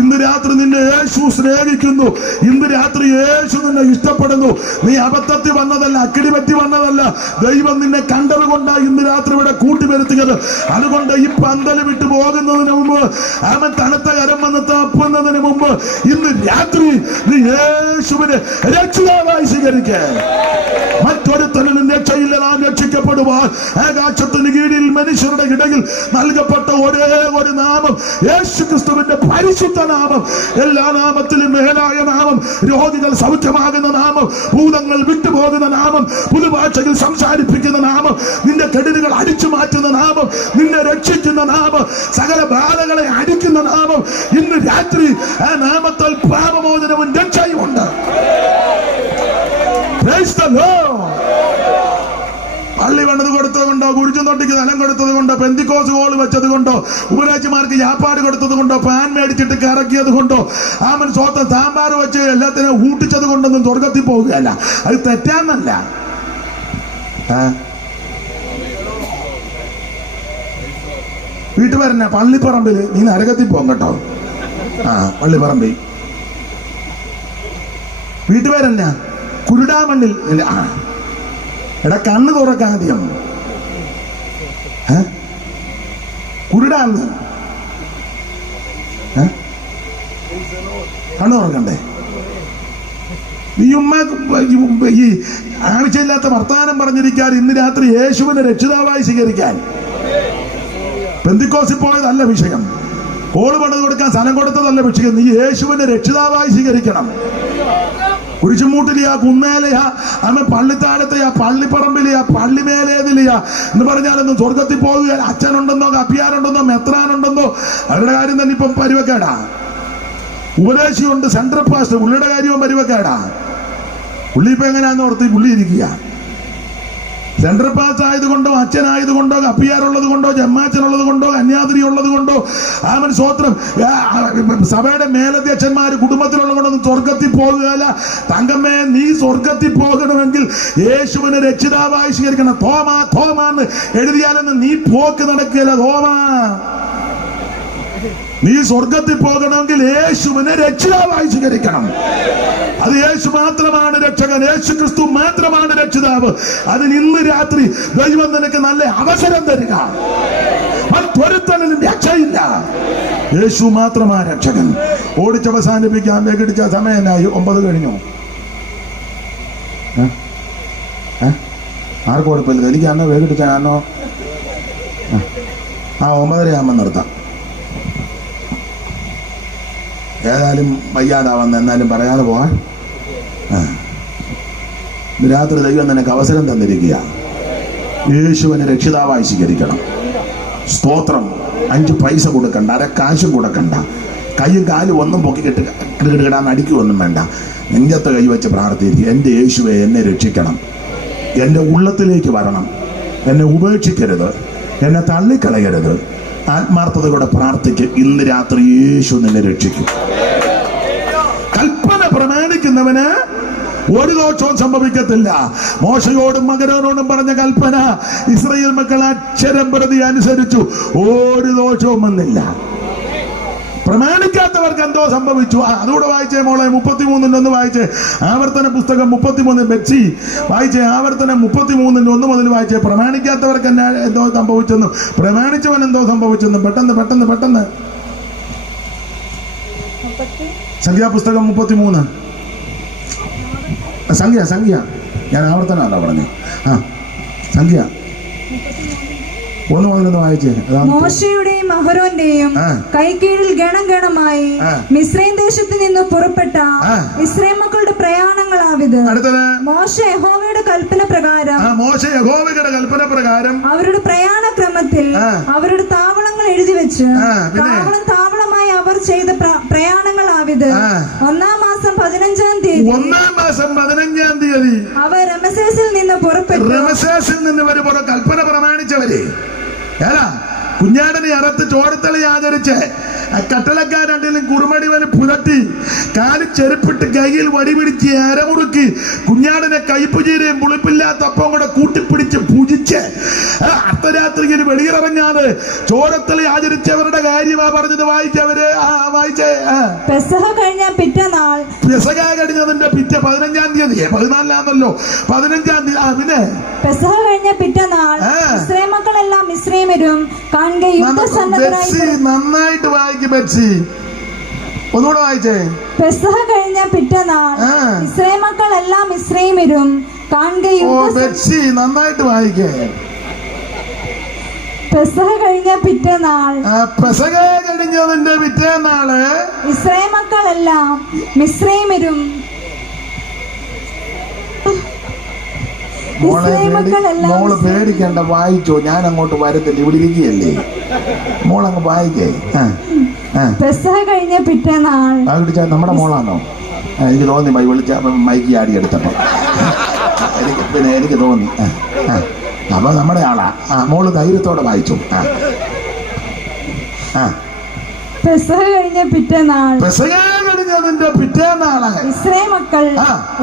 ഇന്ന് രാത്രി നിന്നെ യേശു സ്നേഹിക്കുന്നു. ഇന്ന് രാത്രി യേശു നിന്നെ ഇഷ്ടപ്പെടുന്നു. നീ അബദ്ധത്തിൽ വന്നതല്ല, അക്കിടി പറ്റി വന്നതല്ല. ദൈവം നിന്നെ കണ്ടത് കൊണ്ടാണ് ഇന്ന് രാത്രി ഇവിടെ കൂട്ടിവരുത്തിയത്. അതുകൊണ്ട് ഈ പന്തല് വിട്ടു പോകുന്നതിന് മുമ്പ്, അവൻ തണുത്ത കരം വന്ന് തപ്പുന്നതിന് മുമ്പ് ഇന്ന് രാത്രി നീ യേശുവിനെ രക്ഷിതാവായി സ്വീകരിക്കുക. മറ്റൊരുത്തനും രക്ഷയില്ല. നാം രക്ഷിക്കപ്പെടുവാൻ ആകാശത്തിന് കീഴിൽ മനുഷ്യരുടെ ഇടയിൽ നൽകപ്പെട്ട ഒരേ ഒരു നാമം യേശു ക്രിസ്തുവിന്റെ പരിശുദ്ധ നാമം. എല്ലാ നാമത്തിലും മേലായ നാമം. രോഗികൾ സൗഖ്യമാകുന്ന നാമം, ഭൂതങ്ങൾ വിട്ടുപോകുന്ന നാമം, പുതുഭാഷയിൽ സംസാരിപ്പിക്കുന്ന നാമം, നിന്റെ കെടുതികൾ അടിച്ചു മാറ്റുന്ന നാമം, നിന്നെ രക്ഷിക്കുന്ന നാമം, സകല ബാധകളെ അടിക്കുന്ന നാമം. ഇന്ന് രാത്രി ആ നാമത്താൽ പാപമോചനവും രക്ഷയും ഉണ്ട്. Praise the Lord. പള്ളി പണിത് കൊടുത്തത് കൊണ്ടോ, കുരിശും തൊട്ടിക്ക് സ്ഥലം കൊടുത്തത് കൊണ്ടോ, പെന്തിക്കോസ് ഹോൾ വെച്ചത് കൊണ്ടോ, ഉപരാജ്യമാർക്ക് യാപ്പാട് കൊടുത്തത് കൊണ്ടോ, പാൻ മേടിച്ചിട്ട് കറക്കിയത് കൊണ്ടോ, ആമൻ സ്വന്തം സാമ്പാർ വെച്ച് എല്ലാത്തിനും ഊട്ടിച്ചത് കൊണ്ടൊന്നും സ്വർഗത്തിൽ പോകുകയല്ല. അത് തെറ്റാന്നല്ല. വീട്ടുപേരന്നെ പള്ളിപ്പറമ്പില് നീ നരകത്തിൽ പോകും കേട്ടോ. പള്ളിപ്പറമ്പിൽ വീട്ടുപേരെന്നാ കുരുടാമണ്ണിൽ. എടാ കണ്ണ് തുറക്കാദ്യം. കുരുടാന്ന് കണ്ണ് തുറക്കണ്ടേ? ഈ ആവശ്യമില്ലാത്ത വർത്തമാനം പറഞ്ഞിരിക്കാൻ ഇന്ന് രാത്രി യേശുവിനെ രക്ഷിതാവായി സ്വീകരിക്കാൻ. പെന്തിക്കോസിൽ പോയതല്ല വിഷയം, ഹോള് പണിത് കൊടുക്കാൻ സ്ഥലം കൊടുത്തതല്ല വിഷയം. നീ യേശുവിനെ രക്ഷിതാവായി സ്വീകരിക്കണം. കുരിശുമൂട്ടിലെയാ, കുന്നേലയാ, അമ്മ പള്ളിത്താഴത്തെയാ, പള്ളിപ്പറമ്പിലെയാ, പള്ളിമേലേതിലെയാ എന്ന് പറഞ്ഞാലൊന്നും സ്വർഗത്തിൽ പോകുക. അച്ഛനുണ്ടെന്നോ കപ്പിയാരുണ്ടെന്നോ മെത്രാനുണ്ടെന്നോ അവരുടെ കാര്യം തന്നെ ഇപ്പം പരിവക്കേടാ. ഉപദേശിയുണ്ട്, സെൻട്രൽ പാസ്റ്റർ, പുള്ളിയുടെ കാര്യവും പരിവക്കേടാ. പുള്ളി ഇപ്പൊ എങ്ങനെയാന്ന് ഓർത്ത് പുള്ളി ഇരിക്കുക. സെൻട്രൽ പാസ് ആയതുകൊണ്ടോ, അച്ഛനായതുകൊണ്ടോ, കപ്പിയാറുള്ളത് കൊണ്ടോ, ജമ്മാച്ചനുള്ളത് കൊണ്ടോ, കന്യാതിരി ഉള്ളത് കൊണ്ടോ, അവൻ സ്വത്രം സഭയുടെ മേലധ്യക്ഷന്മാര് കുടുംബത്തിലുള്ള കൊണ്ടൊന്നും സ്വർഗത്തിൽ പോകുകയല്ല. തങ്കമ്മേ, നീ സ്വർഗത്തിൽ പോകണമെങ്കിൽ യേശുവിനെ രക്ഷിതാവായി സ്വീകരിക്കണം. തോമാ തോമാന്ന് എഴുതിയാലെന്ന് നീ പോക്ക് നടക്കുകയല്ല. തോമാ, നീ സ്വർഗത്തിൽ പോകണമെങ്കിൽ യേശുവിനെ രക്ഷിതാവായി സ്വീകരിക്കണം. അത് യേശു മാത്രമാണ് രക്ഷകൻ, യേശു ക്രിസ്തു മാത്രമാണ് രക്ഷിതാവ്. അതിന് ഇന്ന് രാത്രി ദൈവം നിനക്ക് നല്ല അവസരം തരിക. മറ്റൊരുത്തനും രക്ഷയില്ല, യേശു മാത്രമാണ് രക്ഷകൻ. ഓടിച്ചവസാനിപ്പിക്കാൻ വേഗടിച്ച സമയനായി. 9 കഴിഞ്ഞു. ആർക്കും കുഴപ്പമില്ല. എനിക്കാണോ വേഗടിച്ചാണോ? 9:30 ആകുമ്പോൾ നിർത്താം. ഏതായാലും വയ്യാതാവന്ന് എന്നാലും പറയാതെ പോവാൻ. രാത്രി ദൈവം നിനക്ക് അവസരം തന്നിരിക്കുക. യേശുവിനെ രക്ഷിതാവായി സ്വീകരിക്കണം. സ്തോത്രം. 5 പൈസ കൊടുക്കണ്ട, അരക്കാശും കൊടുക്കണ്ട, കൈയും കാലും ഒന്നും പൊക്കി കിടാൻ അടിക്കുകയൊന്നും വേണ്ട. നെഞ്ചത്ത് കൈവച്ച് പ്രാർത്ഥിക്കുക. എൻ്റെ യേശുവെ, എന്നെ രക്ഷിക്കണം, എൻ്റെ ഉള്ളത്തിലേക്ക് വരണം, എന്നെ ഉപേക്ഷിക്കരുത്, എന്നെ തള്ളിക്കളയരുത്. ആത്മാർത്ഥതയോടെ പ്രാർത്ഥിക്ക്. ഇന്ന് രാത്രി യേശു നിന്നെ രക്ഷിക്കും. കൽപ്പന പ്രമാണിക്കുന്നവന് ഒരു ദോഷവും സംഭവിക്കത്തില്ല. മോശയോടും മകരോടും പറഞ്ഞ കൽപ്പന ഇസ്രായേൽ മക്കൾ അക്ഷരം പ്രതി അനുസരിച്ചു. ഒരു ദോഷവും വന്നില്ല. പ്രമാണിക്കാത്തവർക്ക് എന്തോ സംഭവിച്ചു. അതുകൂടെ വായിച്ചേ മോളെ. 33:1 വായിച്ചേ. ആവർത്തന പുസ്തകം 33. ബെറ്റ്സി വായിച്ചേ. ആവർത്തനം 33:1 മുതൽ വായിച്ചേ. പ്രമാണിക്കാത്തവർക്ക് എന്നാ എന്തോ സംഭവിച്ചെന്നും പ്രമാണിച്ചവൻ എന്തോ സംഭവിച്ചെന്നും. പെട്ടെന്ന് പെട്ടെന്ന് പെട്ടെന്ന്. സംഖ്യാപുസ്തകം 33. സംഖ്യ ഞാൻ ആവർത്തനമല്ല പറഞ്ഞു. സംഖ്യ 1 മുതൽ വായിച്ചേ. മോശയുടെയും അഹരോന്റെയും കൈക്കീഴിൽ ഗണം ഗണമായി മിസ്രൈം ദേശത്ത് നിന്ന് പുറപ്പെട്ട ഇസ്രായേൽ മക്കളുടെ പ്രയാണങ്ങളാവിത്. മോശ യഹോവയുടെ കൽപ്പന പ്രകാരം അവരുടെ പ്രയാണ ക്രമത്തിൽ അവരുടെ താവളങ്ങൾ എഴുതി വെച്ച് താവളമായി അവർ ചെയ്ത പ്രയാണങ്ങളാവിത്. 1-ാം മാസം 15-ാം തീയതി അവർ റമസേസിൽ നിന്ന് പുറപ്പെട്ടു. കൽപ്പന പ്രമാണിച്ചവരെ കുഞ്ഞാട് ചോരത്തളി ആചരിച്ച് കട്ടളക്കാരണ്ടിലും കുറുമടി വരെ പുലട്ടി കാലിൽ ചെരുപ്പിട്ട് കയ്യിൽ വടി പിടിച്ച് അരമുറുക്കി കുഞ്ഞാടിനെ കയ്പുചീരയും പുളിപ്പില്ലാത്ത അപ്പം കൂടെ കൂട്ടിപ്പിടിച്ച് പൂജിച്ച് അർദ്ധരാത്രിയിൽ വെളിയിറങ്ങാതെ ചോരത്തളി ആചരിച്ചവരുടെ കാര്യമാ പറഞ്ഞത്. വായിച്ചവര് വായിച്ചേ. പെസഹ കഴിഞ്ഞ പിറ്റേന്നാൾ, പെസഹ കഴിഞ്ഞതിന്റെ പിറ്റേ 15-ാം തീയതി, 14-ആണല്ലോ, 15-ാം തീയതി. പിന്നെ പെസഹ കഴിഞ്ഞ പിറ്റേന്നാൾ ഇസ്രായേൽ മക്കളെല്ലാം മിസ്രയീമ്യരും കാണുക യുദ്ധസന്നദ്ധരായി. നന്നായിട്ട് വായിക്കും ബെറ്റ്സി, ഒന്നുകൂടെ വായിച്ചേ. പെസഹ കഴിഞ്ഞ പിറ്റേന്നാൾ ഇസ്രായേൽ മക്കളെല്ലാം മിസ്രയീമ്യരും കാണുക ബെറ്റ്സി നന്നായിട്ട് വായിക്കേ. പെസഹ കഴിഞ്ഞ പിറ്റേന്നാൾ, പെസഹ കഴിഞ്ഞതിന്റെ പിറ്റേന്നാള് ഇസ്രായേൽ മക്കളെല്ലാം മിസ്രയീമ്യരും. മോള് പേടിക്കണ്ട, വായിച്ചോ, ഞാൻ അങ്ങോട്ട് വരത്തില്ല, ഇവിടെ ഇരിക്കുകയല്ലേ, മോളങ്ങ് വായിക്കേ. പെസഹ കഴിഞ്ഞ പിറ്റേന്നാൾ. നമ്മുടെ മോളാണോ? എനിക്ക് തോന്നി വിളിച്ച മൈക്ക് ആടി എടുത്തപ്പോ എനിക്ക് തോന്നി. അപ്പൊ നമ്മുടെ ആളാ. മോള് ധൈര്യത്തോടെ വായിച്ചു. പെസഹ കഴിഞ്ഞ പിറ്റേന്നാൾ, പെസഹ കഴിഞ്ഞതിന്റെ പിറ്റേന്നാള് ഇസ്രായേൽ മക്കൾ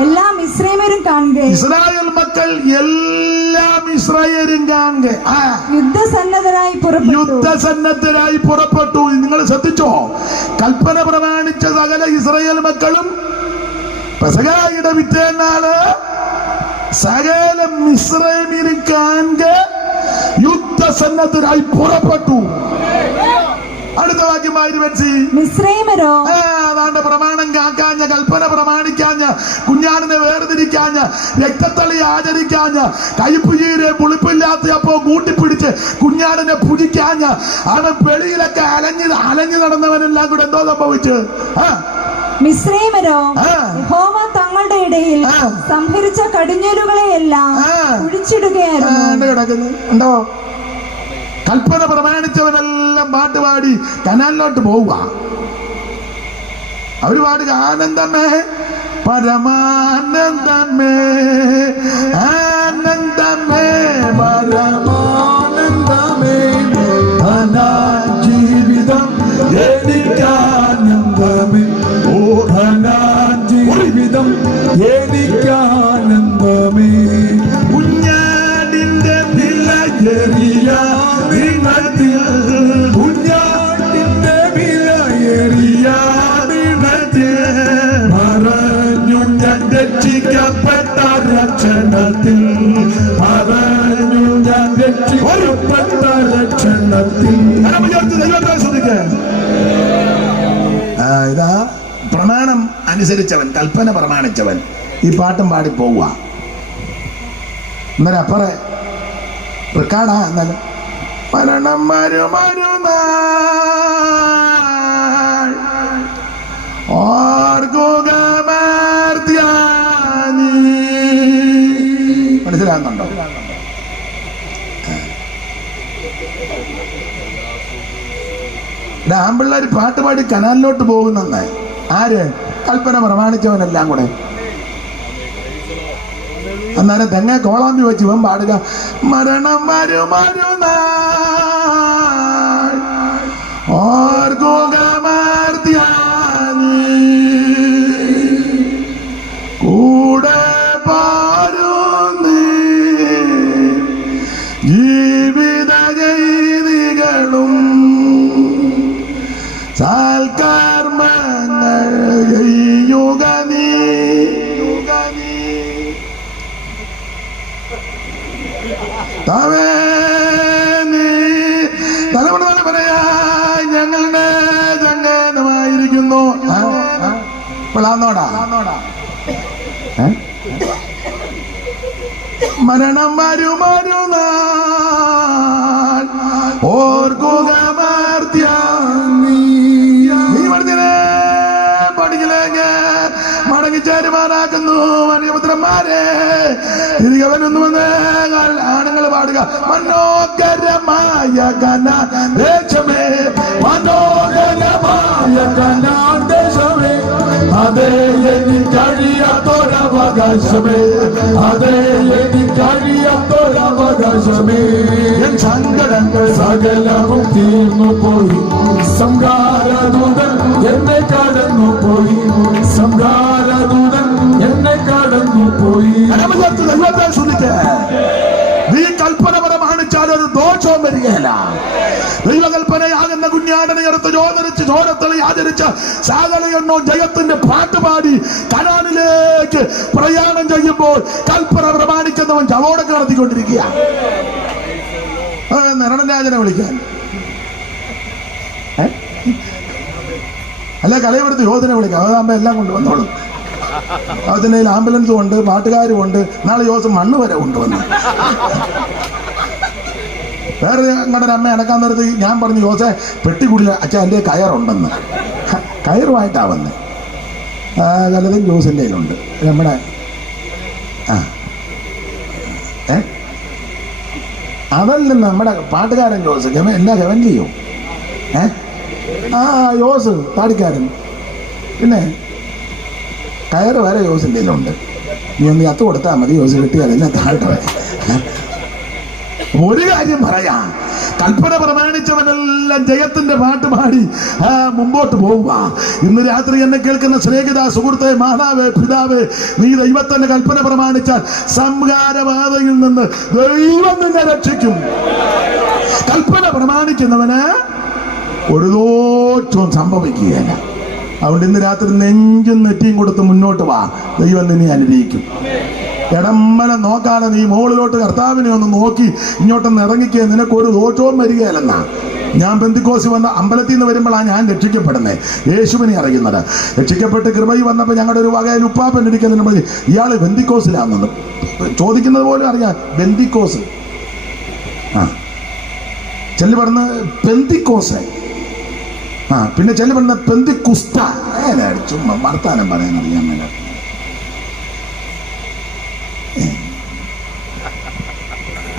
എല്ലാം ഇസ്രായേലും കാണുക, ഇസ്രായേൽ മക്കൾ എല്ലാം ഇസ്രായേലും കാണുക യുദ്ധസന്നദ്ധരായി പുറപ്പെട്ടു. നിങ്ങൾ ശ്രദ്ധിച്ചോ, കൽപ്പന പ്രമാണിച്ച സകല ഇസ്രായേൽ മക്കളും പെസഹയുടെ പിറ്റേന്നാള് സകല ഇസ്രായേലും കാണുക യുദ്ധസന്നദ്ധരായി പുറപ്പെട്ടു. അടുത്ത വാക്യമായിരുന്നു ബെറ്റ്സി. മിസ്രയീമ്യരോ അതാണ്ട് പ്രമാണം കാക്കാഞ്ഞ, കൽപ്പന പ്രമാണിക്കാഞ്ഞ, കുഞ്ഞാടിനെ വേർതിരിക്കാഞ്ഞ, രക്തത്തളി ആചരിക്കാഞ്ഞ, കയ്പുചീരെ പുളിപ്പില്ലാത്ത അപ്പോ കൂട്ടിപ്പിടിച്ച് കുഞ്ഞാടിനെ പുജിക്കാഞ്ഞ, അവൻ വെളിയിലൊക്കെ അലഞ്ഞു നടന്നവനെല്ലാം കൂടെ എന്തോ സംഭവിച്ച് മിസ്രയീമ്യരോ യഹോവ തങ്ങളുടെ ഇടയിൽ സംഹരിച്ച കടിഞ്ഞൂലുകളെയെല്ലാം കുഴിച്ചിടുകയായിരുന്നു. ഉണ്ടോ? കൽപ്പന പ്രമാണിച്ചവനെല്ലാം പാട്ടുപാടി കനാലിലോട്ട് പോവുക. അവര് പാടുക ആനന്ദമേ പരമാനന്ദമേ ആനന്ദമേ പരമാനന്ദമേ ജീവിതം എനിക്കാനന്ദമേ ഓ ജീവിതം എനിക്കാനന്ദമേ കുഞ്ഞാടിന്റെ നിലയെറിയ കുഞ്ഞാടിന്റെ വിലയേറിയ പറഞ്ഞു ഞാൻ രക്ഷിക്കപ്പെട്ട രക്ഷണത്തിൽ, പറഞ്ഞു ഞാൻ രക്ഷിക്കപ്പെട്ട രക്ഷണത്തിൽ. ഇതാ പ്രമാണം അനുസരിച്ചവൻ, കൽപ്പന പ്രമാണിച്ചവൻ ഈ പാട്ടും പാടി പോവുക. അന്നേരം അപ്പറേ റെക്കാർഡാ. എന്നാലും മരണം മനസ്സിലാകുന്നുണ്ടോ? ആമ്പിള്ളേർ പാട്ടുപാടി കനാലിലോട്ട് പോകുന്ന ആര്? കൽപ്പന പ്രമാണിച്ചവനെല്ലാം കൂടെ. അന്നേരം തെങ്ങ കോളാമ്പി വെച്ച് ഇവൻ പാടുക മരണം കൂടെ പാരുന്നേ ജീവിത ഗൈതികളും സാൽക്കർമ്മങ്ങൾ ചെയ്യുക നീ. തലമുറ പറയാ ഞങ്ങളുടെ ചങ്കേതമായിരിക്കുന്നു. മരണം ഓർക്കുക പഠിക്കലേക്ക് മടങ്ങിച്ചേരുമാറാക്കുന്നു. മണിയപുത്രന്മാരെ തിരികെ വരുന്നുവെന്ന് ആണുങ്ങൾ പാടുക. മനോഹരമായ കനാദേശമേ, മനോഹരമായ കനാദേശമേ, അതേ എനിക്കഴിയാത്തൊരവകാശമേ, അതേ എനിക്കഴിയാത്തൊരവകാശമേ. സങ്കടങ്ങൾ സകലവും തീർന്നു പോയി. സംഹാരദൂതൻ എന്നെ കടന്നു പോയി. സംഹാരദൂതൻ എന്നെ കടന്നു പോയി. ദൈവത്തെ സ്തുതിക്ക്. നീ കൽപ്പന പ്രമാണിച്ചാൽ ഒരു ദോഷവും വരികയില്ല. ദൈവകൽപ്പനയാകുന്ന കുഞ്ഞാടനെ എടുത്ത് ചോദരിച്ച് ചോരത്തളി ആചരിച്ച് സാഗലയെന്നോ ജയത്തിന്റെ പാട്ടുപാടി കനാനിലേക്ക് പ്രയാണം ചെയ്യുമ്പോൾ കൽപ്പന പ്രമാണിക്കുന്നവൻ ചവോടൊക്കെ നടത്തിക്കൊണ്ടിരിക്കുക. നരണരാജനെ വിളിക്കാൻ അല്ല, കലയെടുത്ത് യോധനെ വിളിക്കാം. അതാകുമ്പോ എല്ലാം കൊണ്ടുവന്നോളും. അതിൻ്റെ ആംബുലൻസും ഉണ്ട്, പാട്ടുകാരും ഉണ്ട്. നാളെ യോസം മണ്ണ് വരെ കൊണ്ടുവന്നു. വേറെ ഞങ്ങളുടെ അമ്മ അടക്കാൻ നേരത്ത് ഞാൻ പറഞ്ഞു, യോസെ പെട്ടിക്കുള്ളിൽ അച്ഛൻ എൻ്റെ കയറുണ്ടെന്ന്. കയറുമായിട്ടാ വന്ന്. ചിലതും ജോസിൻ്റെ കയ്യിലുണ്ട്. നമ്മുടെ അതല്ല നമ്മുടെ പാട്ടുകാരൻ ജോസ് എന്നാ ഗവൻലിയോ യോസ് താടിക്കാരൻ. പിന്നെ കയറ് വരെ യോസിൻ്റെ കയ്യിലുണ്ട്. നീ ഒന്ന് കത്ത് കൊടുത്താൽ മതി, യോസ് കിട്ടിയാൽ എന്നെ താഴ്ത്തവരെ. ഒരു കാര്യം പറയാം, കൽപ്പന പ്രമാണിച്ചവനെല്ലാം ജയത്തിന്റെ പാട്ട് പാടി മുമ്പോട്ട് പോവുക. ഇന്ന് രാത്രി എന്നെ കേൾക്കുന്ന സ്നേഹിത, സുഹൃത്തെ, മാതാവേ, പിതാവേ, നീ ദൈവത്തിന്റെ കൽപ്പന പ്രമാണിച്ചാൽ സംഹാരബാധയിൽ നിന്ന് ദൈവം നിന്നെ രക്ഷിക്കും. കൽപ്പന പ്രമാണിക്കുന്നവന് ഒരു ദോഷവും സംഭവിക്കുകയില്ല. അതുകൊണ്ട് ഇന്ന് രാത്രി നെഞ്ചും നെറ്റിയും കൊടുത്ത് മുന്നോട്ട് വാ. ദൈവം നിന്നെ അനുഗ്രഹിക്കും. ഇടമ്മല നോക്കാതെ നീ മുകളിലോട്ട് കർത്താവിനെ ഒന്ന് നോക്കി ഇങ്ങോട്ടൊന്ന് ഇറങ്ങിക്കുക. നിനക്കൊരു ദോഷവും വരികയല്ലെന്നാ. ഞാൻ പെന്തിക്കോസ് വന്ന അമ്പലത്തിൽ നിന്ന് വരുമ്പോഴാണ് ഞാൻ രക്ഷിക്കപ്പെടുന്നത്, യേശുവിനെ അറിയുന്നത്. രക്ഷിക്കപ്പെട്ട് കൃപയിൽ വന്നപ്പോൾ ഞങ്ങളുടെ ഒരു വകയിൽ ഉപ്പാപ്പൻ ഇരിക്കുന്നതിന് പറഞ്ഞ് ഇയാൾ ബന്ധിക്കോസിലാണെന്ന് ചോദിക്കുന്നത് പോലും അറിയാം. ബന്ധിക്കോസ് ചെല്ലു പറഞ്ഞ് പെന്തിക്കോസ്, പിന്നെ ചെല്ലു പറഞ്ഞ പെന്തിക്കുസ്ത. ചുമ്മാ വർത്താനം പറയാൻ അറിയാൻ മേല.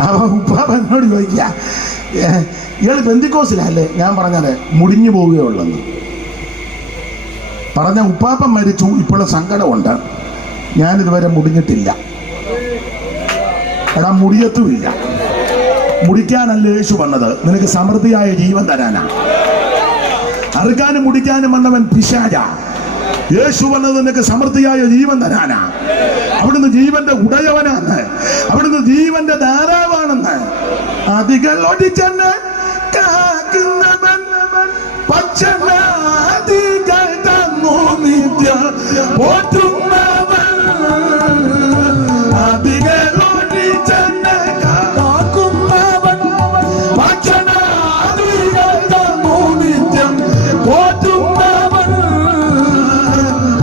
അപ്പൊ ഉപ്പാപ്പ എന്നോട് ചോദിക്കുക, ഇയാൾ പെന്തിക്കോസിലല്ലേ? ഞാൻ പറഞ്ഞത് മുടിഞ്ഞു പോവുകയുള്ളെന്ന് പറഞ്ഞ. ഉപ്പാപ്പൻ മരിച്ചു, ഇപ്പോഴും സങ്കടമുണ്ട്. ഞാനിതുവരെ മുടിഞ്ഞിട്ടില്ല. എടാ, മുടിയത്തുമില്ല. മുടിക്കാനല്ല യേശു വന്നത്, നിനക്ക് സമൃദ്ധിയായ ജീവൻ തരാനാ. അറുക്കാനും മുടിക്കാനും വന്നവൻ പിശാചാ. യേശു വന്നത് നിനക്ക് സമൃദ്ധിയായ ജീവൻ തരാനാ. അവിടുന്ന് ജീവന്റെ ഉടയവനാണ്, അവിടുന്ന് ജീവന്റെ ധാരാവാണെന്ന്. അതികൾ ഒടിച്ചെന്ന് കാക്കുന്നവൻ പക്ഷനാദികൾ തന്നു നിത്യ പോറ്റുന്നവൻ. അതികൾ ഒടിച്ചെന്ന് കാക്കുന്നവൻ പക്ഷനാദികൾ തന്നു നിത്യം പോറ്റുന്നവൻ.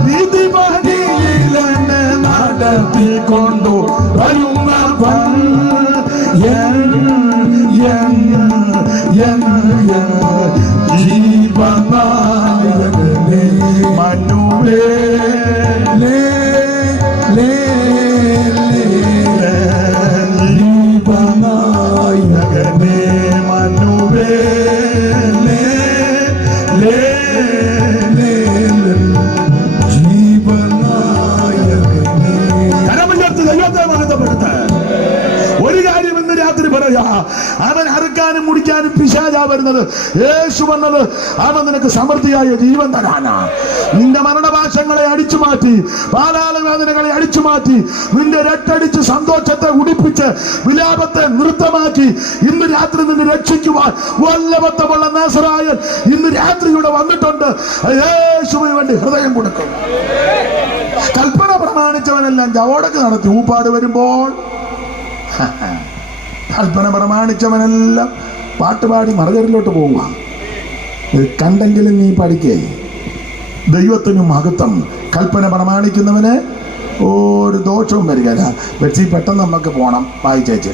നീതിപതിയിലെന്നെ നടത്തിക്കൊണ്ടു വരുന്നവൻ. ജീവനായകനേ മനുവേലേ, ജീവനായകനേ മനുവേലേ, ജീവനായകനേ. കരമയർത്ത് ദൈവത്തെ മഹത്വപ്പെടുത്ത ഒരു കാര്യം ഇന്ന് രാത്രി പറയാ, അവൻ അറുക്കാനും മുടിക്കാനും പിശാചാ വരുന്നത്. യേശു വന്നത് അവൻ നിനക്ക് സമൃദ്ധിയായ ജീവൻ തരാനാ. നിന്റെ മരണഭാഷങ്ങളെ അടിച്ചു മാറ്റി, പാതാള വേദനകളെ അടിച്ചു മാറ്റി, നിന്റെ രട്ടടിച്ച് സന്തോഷത്തെ ഉടിപ്പിച്ച് വിലാപത്തെ നൃത്തമാക്കി ഇന്ന് രാത്രി നിന്നെ രക്ഷിക്കുവാൻ വല്ലഭത്വമുള്ള നാസറായൻ ഇന്ന് രാത്രി ഇവിടെ വന്നിട്ടുണ്ട്. യേശുവിന് വേണ്ടി ഹൃദയം കൊടുക്കും. കൽപ്പന പ്രമാണിച്ചവനെല്ലാം ചവോടക്ക് നടത്തി. ഊപ്പാട് വരുമ്പോൾ കൽപ്പന പ്രമാണിച്ചവനെല്ലാം പാട്ടുപാടി മറുകരയിലോട്ട് പോവുക. കണ്ടെങ്കിലും നീ പഠിക്കേ. ദൈവത്തിന് മഹത്വം. കൽപ്പന പ്രമാണിക്കുന്നവന് ഒരു ദോഷവും വരികയില്ല. വെച്ച് പെട്ടെന്ന് നമുക്ക് പോകണം. വായിച്ചേച്ച്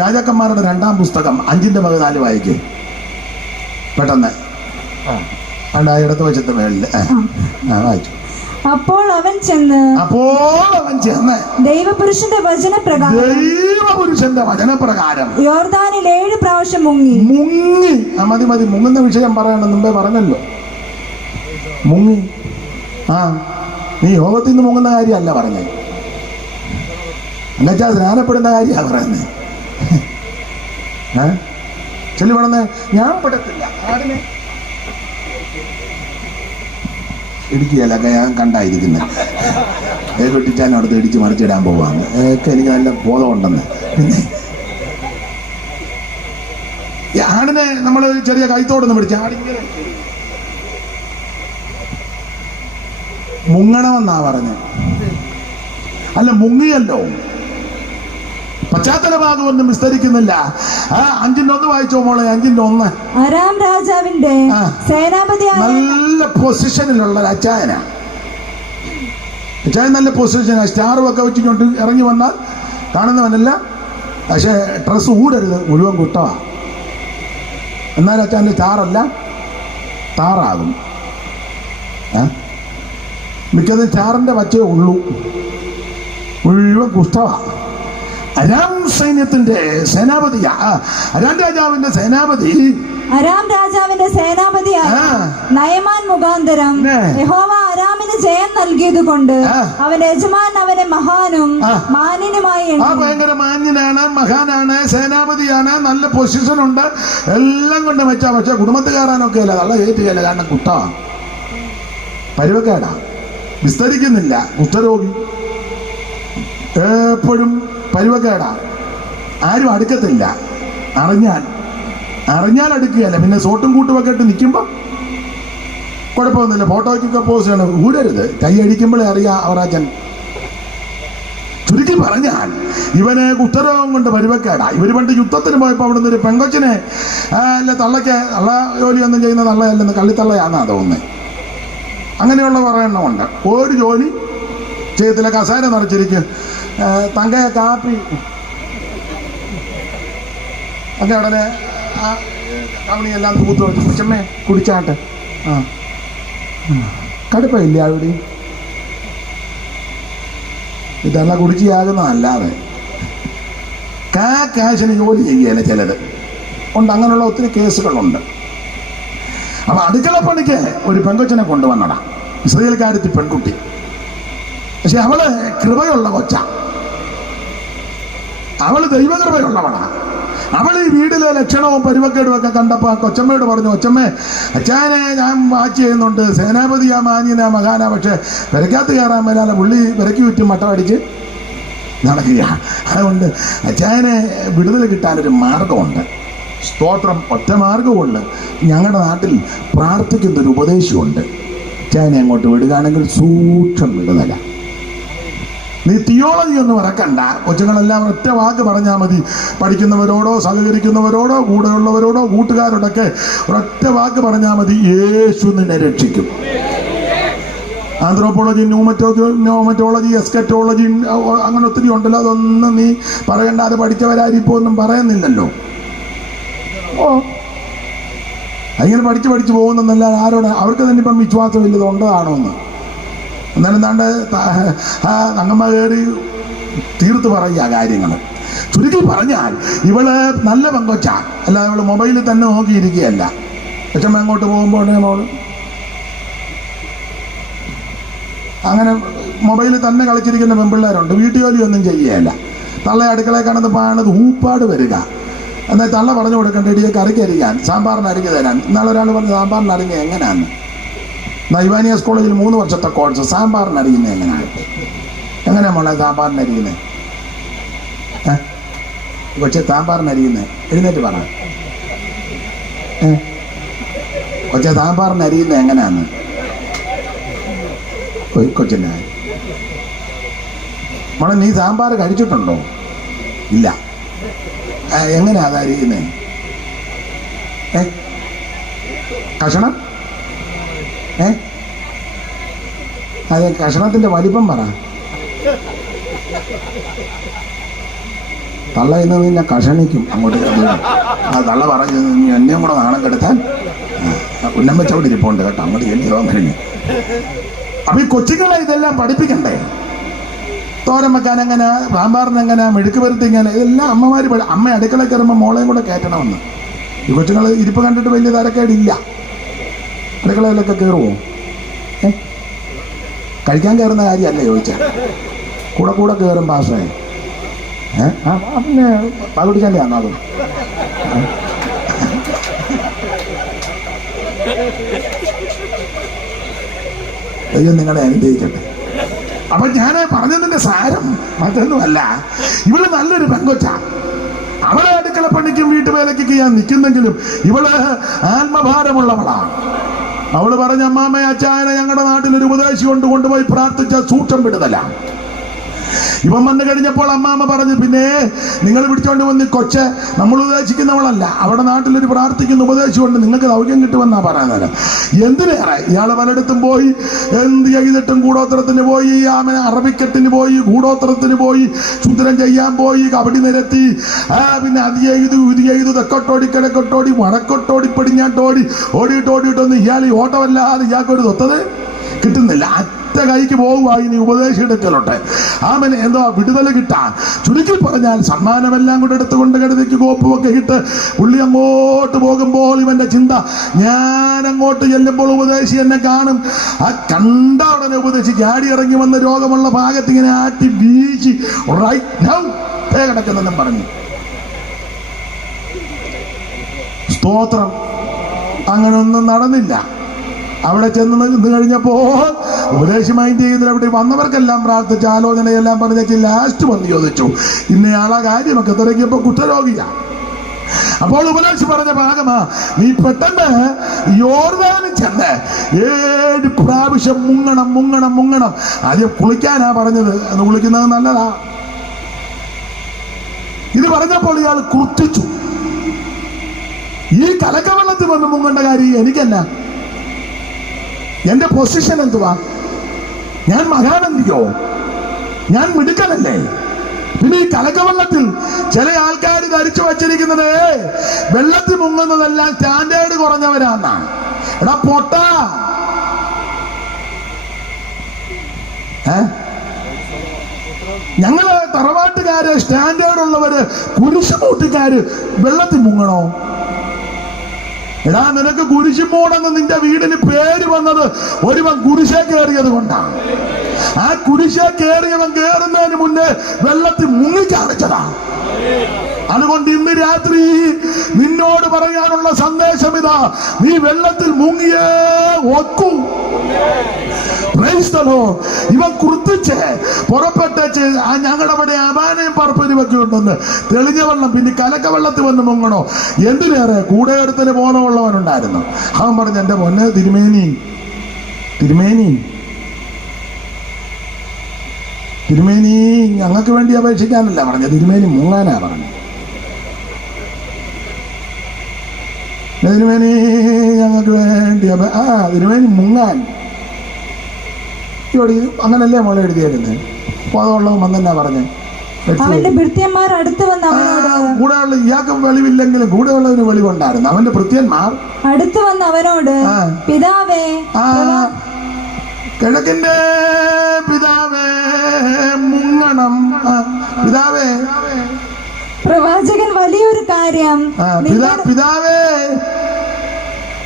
രാജാക്കന്മാരുടെ 2-ാം പുസ്തകം 5-4 വായിക്കേ പെട്ടെന്ന്. ഇടത്ത് വശത്തെ മേളിൽ വായിച്ചു. അപ്പോൾ അവൻ ചെന്ന് ദൈവപുരുഷന്റെ വചനപ്രകാരം യോർദാനിൽ 7 പ്രാവശ്യം മുങ്ങി. മതി മുങ്ങുന്ന വിഷയം പറയണം. മുമ്പേ പറഞ്ഞല്ലോ മുങ്ങി. നീ യോഗത്തിൽ നിന്ന് മുങ്ങുന്ന കാര്യമല്ല പറഞ്ഞേ, എന്നുവെച്ചാൽ സ്നാനപ്പെടുന്ന കാര്യമാണ് പറയുന്നത്. ചെല്ലി പറഞ്ഞേ, ഞാൻ പെടത്തില്ല. ആടിനെ ഇടിക്കുകയല്ല, ഞാൻ കണ്ടായിരിക്കുന്നത് കെട്ടിച്ചാൻ അവിടുത്തെ ഇടിച്ച് മറിച്ചിടാൻ പോവാന്ന് ഒക്കെ എനിക്ക് നല്ല ബോധമുണ്ടെന്ന്. പിന്നെ ഈ ആടിനെ നമ്മൾ ചെറിയ കൈത്തോടൊന്ന് പിടിച്ച് ആടിങ്ങനെ മുങ്ങണമെന്നാ പറഞ്ഞത്. അല്ല, മുങ്ങിയല്ലോ. പശ്ചാത്തല ഭാഗമൊന്നും വിസ്തരിക്കുന്നില്ല. 5:1 വായിച്ചോ മോളെ. 5:1. അരാം രാജാവിന്റെ സേനാപതിയായ നല്ല പൊസിഷനിലുള്ള അച്ചായന. അച്ചായൻ നല്ല പൊസിഷനാ. സ്റ്റാറും ഒക്കെ വെച്ചിട്ടുണ്ട് ഇറങ്ങി വന്നാൽ കാണുന്നവനല്ല. പക്ഷെ ഡ്രസ് ഊരരുത്, മുഴുവൻ കുട്ടവാ. എന്നാൽ അച്ചാൻ്റെ സ്റ്റാറല്ല, താറാകും. മിക്കതും സ്റ്റാറിന്റെ വച്ചേ ഉള്ളൂ, മുഴുവൻ കുഷ്ഠവാ. അരാം സൈന്യത്തിന്റെ സേനാപതിയാ. അരാം രാജാവിന്റെ സേനാപതി നയമാൻ മുഖാന്തരം യഹോവ അരാമിന് ജയം നൽകിയത് കൊണ്ട് അവന്റെ യജമാൻ അവനെ മഹാനും മാന്യനുമായി. ഭയങ്കര മാന്യനാണ്, മഹാനാണ്, സേനാപതിയാണ്, നല്ല പൊസിഷൻ ഉണ്ട്, എല്ലാം കൊണ്ട് വെച്ചാ. പക്ഷെ കുടുംബത്തിൽ കയറാനൊക്കെ അല്ല, നല്ല കയറ്റുകയല്ല. കാരണം കുട്ടാ, പരുവക്കേടാ, വിസ്തരിക്കുന്നില്ല. കുഷ്ഠരോഗി, എപ്പോഴും പരുവക്കേടാ, ആരും അടുക്കത്തില്ല. അറിഞ്ഞാൽ അടുക്കുകയല്ല. പിന്നെ സോട്ടും കൂട്ടുമൊക്കെ ഇട്ട് നിൽക്കുമ്പോൾ കുഴപ്പമൊന്നുമില്ല, ഫോട്ടോയ്ക്കൊക്കെ പോസ് ചെയ്യണം. ഊരരുത്, കൈ അടിക്കുമ്പോഴേ അറിയാം അവറാച്ചൻ. ചുരുക്കി പറഞ്ഞാൽ ഇവന് കുഷ്ഠരോഗം കൊണ്ട് പരുവക്കേടാ. ഇവർ പണ്ട് യുദ്ധത്തിന് പോയപ്പോൾ അവിടെ നിന്ന് ഒരു പെങ്കൊച്ചിനെ അല്ല, തള്ളയ്ക്ക് തള്ള ജോലിയൊന്നും ചെയ്യുന്ന തള്ളയല്ലെന്ന്, കള്ളിത്തള്ളയാന്നാ തോന്നുന്നത്. അങ്ങനെയുള്ള കുറേ എണ്ണമുണ്ട്. ഒരു ജോലി ചെയ്യത്തില്ല, കസേര നിറച്ചിരിക്കും. തങ്കയ കാപ്പി ഒക്കെ ഉടനെ കവണിയെല്ലാം തൂത്ത് വെച്ച് കൊച്ചമ്മേ കുടിച്ചാട്ടെ. കടുപ്പമില്ല അവിടെ. ഇതെല്ലാം കുടിച്ചാകുന്നതല്ലാതെ കാശിന് ജോലി ചെയ്യുകയല്ല ചിലത് ഉണ്ട്. അങ്ങനെയുള്ള ഒത്തിരി കേസുകളുണ്ട്. അപ്പൊ അടുക്കളപ്പണിക്ക് ഒരു പെങ്കൊച്ചിനെ കൊണ്ടുവന്നടാ, ഇസ്രായേൽക്കാരത്തി പെൺകുട്ടി. പക്ഷെ അവള് കൃപയുള്ള കൊച്ച, അവള് ദൈവകൃപയുള്ളവളാ. അവൾ ഈ വീട്ടിലെ ലക്ഷണവും പരുവക്കേടും ഒക്കെ കണ്ടപ്പോൾ കൊച്ചമ്മയോട് പറഞ്ഞു, കൊച്ചമ്മേ, അച്ഛനെ ഞാൻ വാച്ച് ചെയ്യുന്നുണ്ട്, സേനാപതിയാ, മാന്യനാ, മഹാനാ, പക്ഷെ പെരക്കകത്ത് കയറാൻ മേലാല, പുള്ളി പെരക്കി ചുറ്റും മട്ടം അടിച്ച് നടക്കുക. അതുകൊണ്ട് അച്ഛനെ വിടുതൽ കിട്ടാനൊരു മാർഗമുണ്ട്. സ്തോത്രം. ഒറ്റ മാർഗമുണ്ട്. ഞങ്ങളുടെ നാട്ടിൽ പ്രാർത്ഥിക്കുന്നൊരു ഉപദേശമുണ്ട്. അച്ഛനെ അങ്ങോട്ട് വിടുകയാണെങ്കിൽ സൂക്ഷം വിടുതല. നീ തിയോളജി ഒന്നും മറക്കണ്ട. കൊച്ചുങ്ങളെല്ലാം ഒറ്റ വാക്ക് പറഞ്ഞാൽ മതി. പഠിക്കുന്നവരോടോ സഹകരിക്കുന്നവരോടോ കൂടെയുള്ളവരോടോ കൂട്ടുകാരോടൊക്കെ ഒരൊറ്റ വാക്ക് പറഞ്ഞാൽ മതി, യേശു നിന്നെ രക്ഷിക്കും. ആന്ത്രോപോളജി, ന്യൂമറ്റോളജി, എസ്കറ്റോളജി, അങ്ങനെ ഒത്തിരി ഉണ്ടല്ലോ. അതൊന്നും നീ പറയണ്ട. അത് പഠിച്ചവരാരിപ്പോ ഒന്നും പറയുന്നില്ലല്ലോ. അങ്ങനെ പഠിച്ചു പോകുന്നല്ല. ആരോട് അവർക്ക് തന്നെ ഇപ്പം വിശ്വാസം ഇല്ലത് ഉണ്ടതാണോ എന്ന്. എന്നാലും താണ്ട് തങ്ങമ്മ കയറി തീർത്ത് പറയുക കാര്യങ്ങൾ. ചുരുക്കി പറഞ്ഞാൽ ഇവള് നല്ല പെങ്കൊച്ച, അല്ല ഇവള് മൊബൈലിൽ തന്നെ നോക്കിയിരിക്കുകയല്ല. അച്ഛമ്മ അങ്ങോട്ട് പോകുമ്പോൾ മോള് അങ്ങനെ മൊബൈലിൽ തന്നെ കളിച്ചിരിക്കുന്ന പെൺപിള്ളേരുണ്ട്. വീട്ടുജോലിയൊന്നും ചെയ്യുകയല്ല. തള്ള അടുക്കളയിൽ കാണുന്നത് ഊപ്പാട് വരിക. എന്നാൽ തള്ള പറഞ്ഞു കൊടുക്കേണ്ട, ഇടിയെ കറിക്ക് അരിയാൻ, സാമ്പാറിന് അരിഞ്ഞു തരാൻ. ഇന്നാളെ ഒരാൾ പറഞ്ഞു സാമ്പാറിന് അരിഞ്ഞ എങ്ങനെയാന്ന്. നൈവാനിയസ് കോളേജിൽ 3 വർഷത്തെ കോഴ്സ്, സാമ്പാറിന് അരിയുന്നത് എങ്ങനെയാ മോളെ സാമ്പാറിന് അരിയുന്നത്? കൊച്ചെ സാമ്പാറിന് അരിയുന്നത് എഴുന്നേറ്റ് പറ. കൊച്ചെ സാമ്പാറിന് അരിയുന്നത് എങ്ങനെയാന്ന് കൊച്ചിനെ മോളെ, നീ സാമ്പാർ കഴിച്ചിട്ടുണ്ടോ? ഇല്ല. എങ്ങനെയാ അത് അരിയുന്നത്? കഷണം? അത് കഷണത്തിന്റെ വലിപ്പം പറ. തള്ള ഇന്ന് നിന്നെ കഷണിക്കും അങ്ങോട്ട്. ആ തള്ള പറഞ്ഞു, നീ എന്നെയും കൂടെ നാണം കെടുത്താൻ ഉന്നമ്പച്ചോട് ഇരിപ്പുണ്ട് കേട്ടോ, അങ്ങോട്ട് ചെല്ലിയോ കഴിഞ്ഞു. അപ്പൊ ഈ കൊച്ചുങ്ങളെ ഇതെല്ലാം പഠിപ്പിക്കണ്ടേ? തോരൻ വെക്കാൻ എങ്ങനെ, സാമ്പാറിന് എങ്ങനെ, മെഴുക്ക് വരത്തി ഇങ്ങനെ, ഇതെല്ലാം അമ്മമാര് അമ്മ അടുക്കളയിൽ കയറുമ്പോൾ മോളെയും കൂടെ കയറ്റണമെന്ന്. ഈ കൊച്ചുങ്ങൾ ഇരിപ്പ് കണ്ടിട്ട് വലിയ തരക്കേടില്ല. അടുക്കളയിലൊക്കെ കയറുമോ? കഴിക്കാൻ കയറുന്ന കാര്യമല്ല ചോദിച്ചാൽ. കൂടെ കയറും പാഷേ. പിന്നെ പകുടിച്ചാലേ ആണോ അത്? ദൈവം നിങ്ങളെ അനുഗ്രഹിക്കട്ടെ. അപ്പൊ ഞാൻ പറഞ്ഞതിന്റെ സാരം മറ്റൊന്നുമല്ല, ഇവള് നല്ലൊരു പെങ്കൊച്ച. അവളെ അടുക്കള പണിക്കും വീട്ടുവേലയ്ക്ക് ഞാൻ നിൽക്കുന്നെങ്കിലും ഇവള് ആത്മഭാരമുള്ളവളാണ്. അവള് പറഞ്ഞ അമ്മാമ്മ അച്ചായനെ ഞങ്ങളുടെ നാട്ടിലൊരു ഉപദേശി കൊണ്ടുപോയി പ്രാർത്ഥിച്ച സൂക്ഷം വിടുതല. ഇവൻ വന്നു കഴിഞ്ഞപ്പോൾ അമ്മാമ്മ പറഞ്ഞു, പിന്നെ നിങ്ങൾ പിടിച്ചോണ്ട് വന്ന് കൊച്ച് നമ്മൾ ഉപദേശിക്കുന്നവളല്ല, അവിടെ നാട്ടിലൊരു പ്രാർത്ഥിക്കുന്ന ഉപദേശിച്ചുകൊണ്ട് നിങ്ങൾക്ക് സൗഖ്യം കിട്ടുമെന്നാ പറയുന്നത്. എന്തിനേറെ ഇയാള് പലയിടത്തും പോയി, എന്ത് ചെയ്തിട്ടും കൂടോത്രത്തിന് പോയി, അറബിക്കെട്ടിന് പോയി, കൂടോത്രത്തിന് പോയി, ശുദ്രം ചെയ്യാൻ പോയി, കബഡി നിരത്തി, പിന്നെ അത് ചെയ്തു ഇത് ചെയ്തു, തെക്കോട്ടോടി കിഴക്കൊട്ടോടി വടക്കൊട്ടോടി പടിഞ്ഞാട്ടോടി ഓടിയിട്ടൊന്നും ഇയാൾ ഈ ഓട്ടമല്ലാതെ ഇയാൾക്കൊരു തൊത്തത് കിട്ടുന്നില്ല. കൈക്ക് പോകുക ഇനി ഉപദേശം എടുക്കലോട്ടെ. ആമൻ എന്തോ വിടുതൽ കിട്ടാൻ. ചുരുക്കി പറഞ്ഞാൽ സമ്മാനമെല്ലാം കൂടെ എടുത്തുകൊണ്ട് കടുതയ്ക്ക് കോപ്പുമൊക്കെ ഇട്ട് പുള്ളി അങ്ങോട്ട് പോകുമ്പോൾ ഇവന്റെ ചിന്ത, ഞാൻ അങ്ങോട്ട് ചെല്ലുമ്പോൾ ഉപദേശി എന്നെ കാണും. ആ കണ്ട ഉടനെ ഉപദേശി ചാടി ഇറങ്ങി വന്ന് രോഗമുള്ള ഭാഗത്ത് ഇങ്ങനെ ആറ്റി വീശി റൈറ്റ് നൗ കിടക്കുന്നെന്നും പറഞ്ഞു. സ്തോത്രം. അങ്ങനെ ഒന്നും നടന്നില്ല. അവിടെ ചെന്ന് നിന്ന് കഴിഞ്ഞപ്പോൾ ഉപദേശി മൈൻഡ് ചെയ്തില്ല. അവിടെ വന്നവർക്കെല്ലാം പ്രാർത്ഥിച്ച ആലോചനയെല്ലാം പറഞ്ഞേച്ച് ലാസ്റ്റ് വന്ന് ചോദിച്ചു, ഇന്നയാളാ കാര്യമൊക്കെ തിരക്കിയപ്പോ കുഷ്ഠരോഗിയാ. അപ്പോൾ ഉപദേശി പറഞ്ഞ ഭാഗമാ, നീ പെട്ടെന്ന് യോർദാനിൽ ചെന്ന് 7 പ്രാവശ്യം മുങ്ങണം. ആദ്യം കുളിക്കാനാ പറഞ്ഞത്. അത് കുളിക്കുന്നത് നല്ലതാ. ഇത് പറഞ്ഞപ്പോൾ ഇയാൾ കുത്തിച്ചു. ഈ കലക്കവെള്ളത്തിൽ വന്ന് മുങ്ങേണ്ട കാര്യം എനിക്കെന്നാ? എന്റെ പൊസിഷൻ എന്തുവാ? ഞാൻ മഹാനന്ദിയോ? ഞാൻ മിടുക്കനല്ലേ? പിന്നെ ഈ കലക്കവെള്ളത്തിൽ ചില ആൾക്കാർ ധരിച്ചു വച്ചിരിക്കുന്നത് വെള്ളത്തിൽ മുങ്ങുന്നതെല്ലാം സ്റ്റാൻഡേർഡ് കുറഞ്ഞവരാന്നാ. എടാ പൊട്ട, ഞങ്ങള് തറവാട്ടുകാര് സ്റ്റാൻഡേർഡ് ഉള്ളവര് കുരിശുമൂട്ടിക്കാര് വെള്ളത്തിൽ മുങ്ങണോ? എടാ, നിനക്ക് കുരിശുമൂടെന്ന് നിന്റെ വീടിന് പേര് വന്നത് ഒരുവൻ കുരിശേ കയറിയത് കൊണ്ടാണ്. ആ കുരിശേ കയറിയവൻ കയറുന്നതിന് മുന്നേ വെള്ളത്തിൽ മുങ്ങിക്കാണിച്ചതാ. അതുകൊണ്ട് ഇന്ന് രാത്രി നിന്നോട് പറയാനുള്ള സന്ദേശം ഇതാ, നീ വെള്ളത്തിൽ മുങ്ങിയേ ഒക്കൂ. ഇവൻ കുർത്തിച്ച് പുറപ്പെട്ടേച്ച് ഞങ്ങളുടെ അവിടെ അപാനയും പറപ്പരിവൊക്കെ ഉണ്ടെന്ന് തെളിഞ്ഞ വെള്ളം, പിന്നെ കലക്ക വെള്ളത്തിൽ വന്ന് മുങ്ങണോ? എന്തിനേറെ കൂടെയെടുത്തിന് ബോധമുള്ളവനുണ്ടായിരുന്നു. അവൻ പറഞ്ഞു, എന്റെ പൊന്നെ തിരുമേനി ഞങ്ങൾക്ക് വേണ്ടി അപേക്ഷിക്കാനല്ല പറഞ്ഞ, തിരുമേനി മുങ്ങാനാ പറഞ്ഞു. തിരുമേനി ഞങ്ങൾക്ക് വേണ്ടി തിരുമേനി മുങ്ങാൻ. അങ്ങനല്ലേ മോളെ എഴുതിയേക്കുന്നത്? ബോധമുള്ളവൻ വന്നെന്നാ പറഞ്ഞേ. അവന്റെ ഭൃത്യന്മാർ അടുത്ത് വന്ന് അവനോട്, കൂടെയുള്ള ഇയാൾക്ക് വെളിവില്ലെങ്കിലും കൂടെയുള്ളവന് വെളിവുണ്ടായിരുന്നു. അവന്റെ ഭൃത്യന്മാർ അടുത്ത് വന്ന് അവനോട്, പിതാവേ, കിഴക്കിന്റെ പിതാവേ മുങ്ങണം. പിതാവേ, പ്രവാചകൻ വലിയൊരു കാര്യം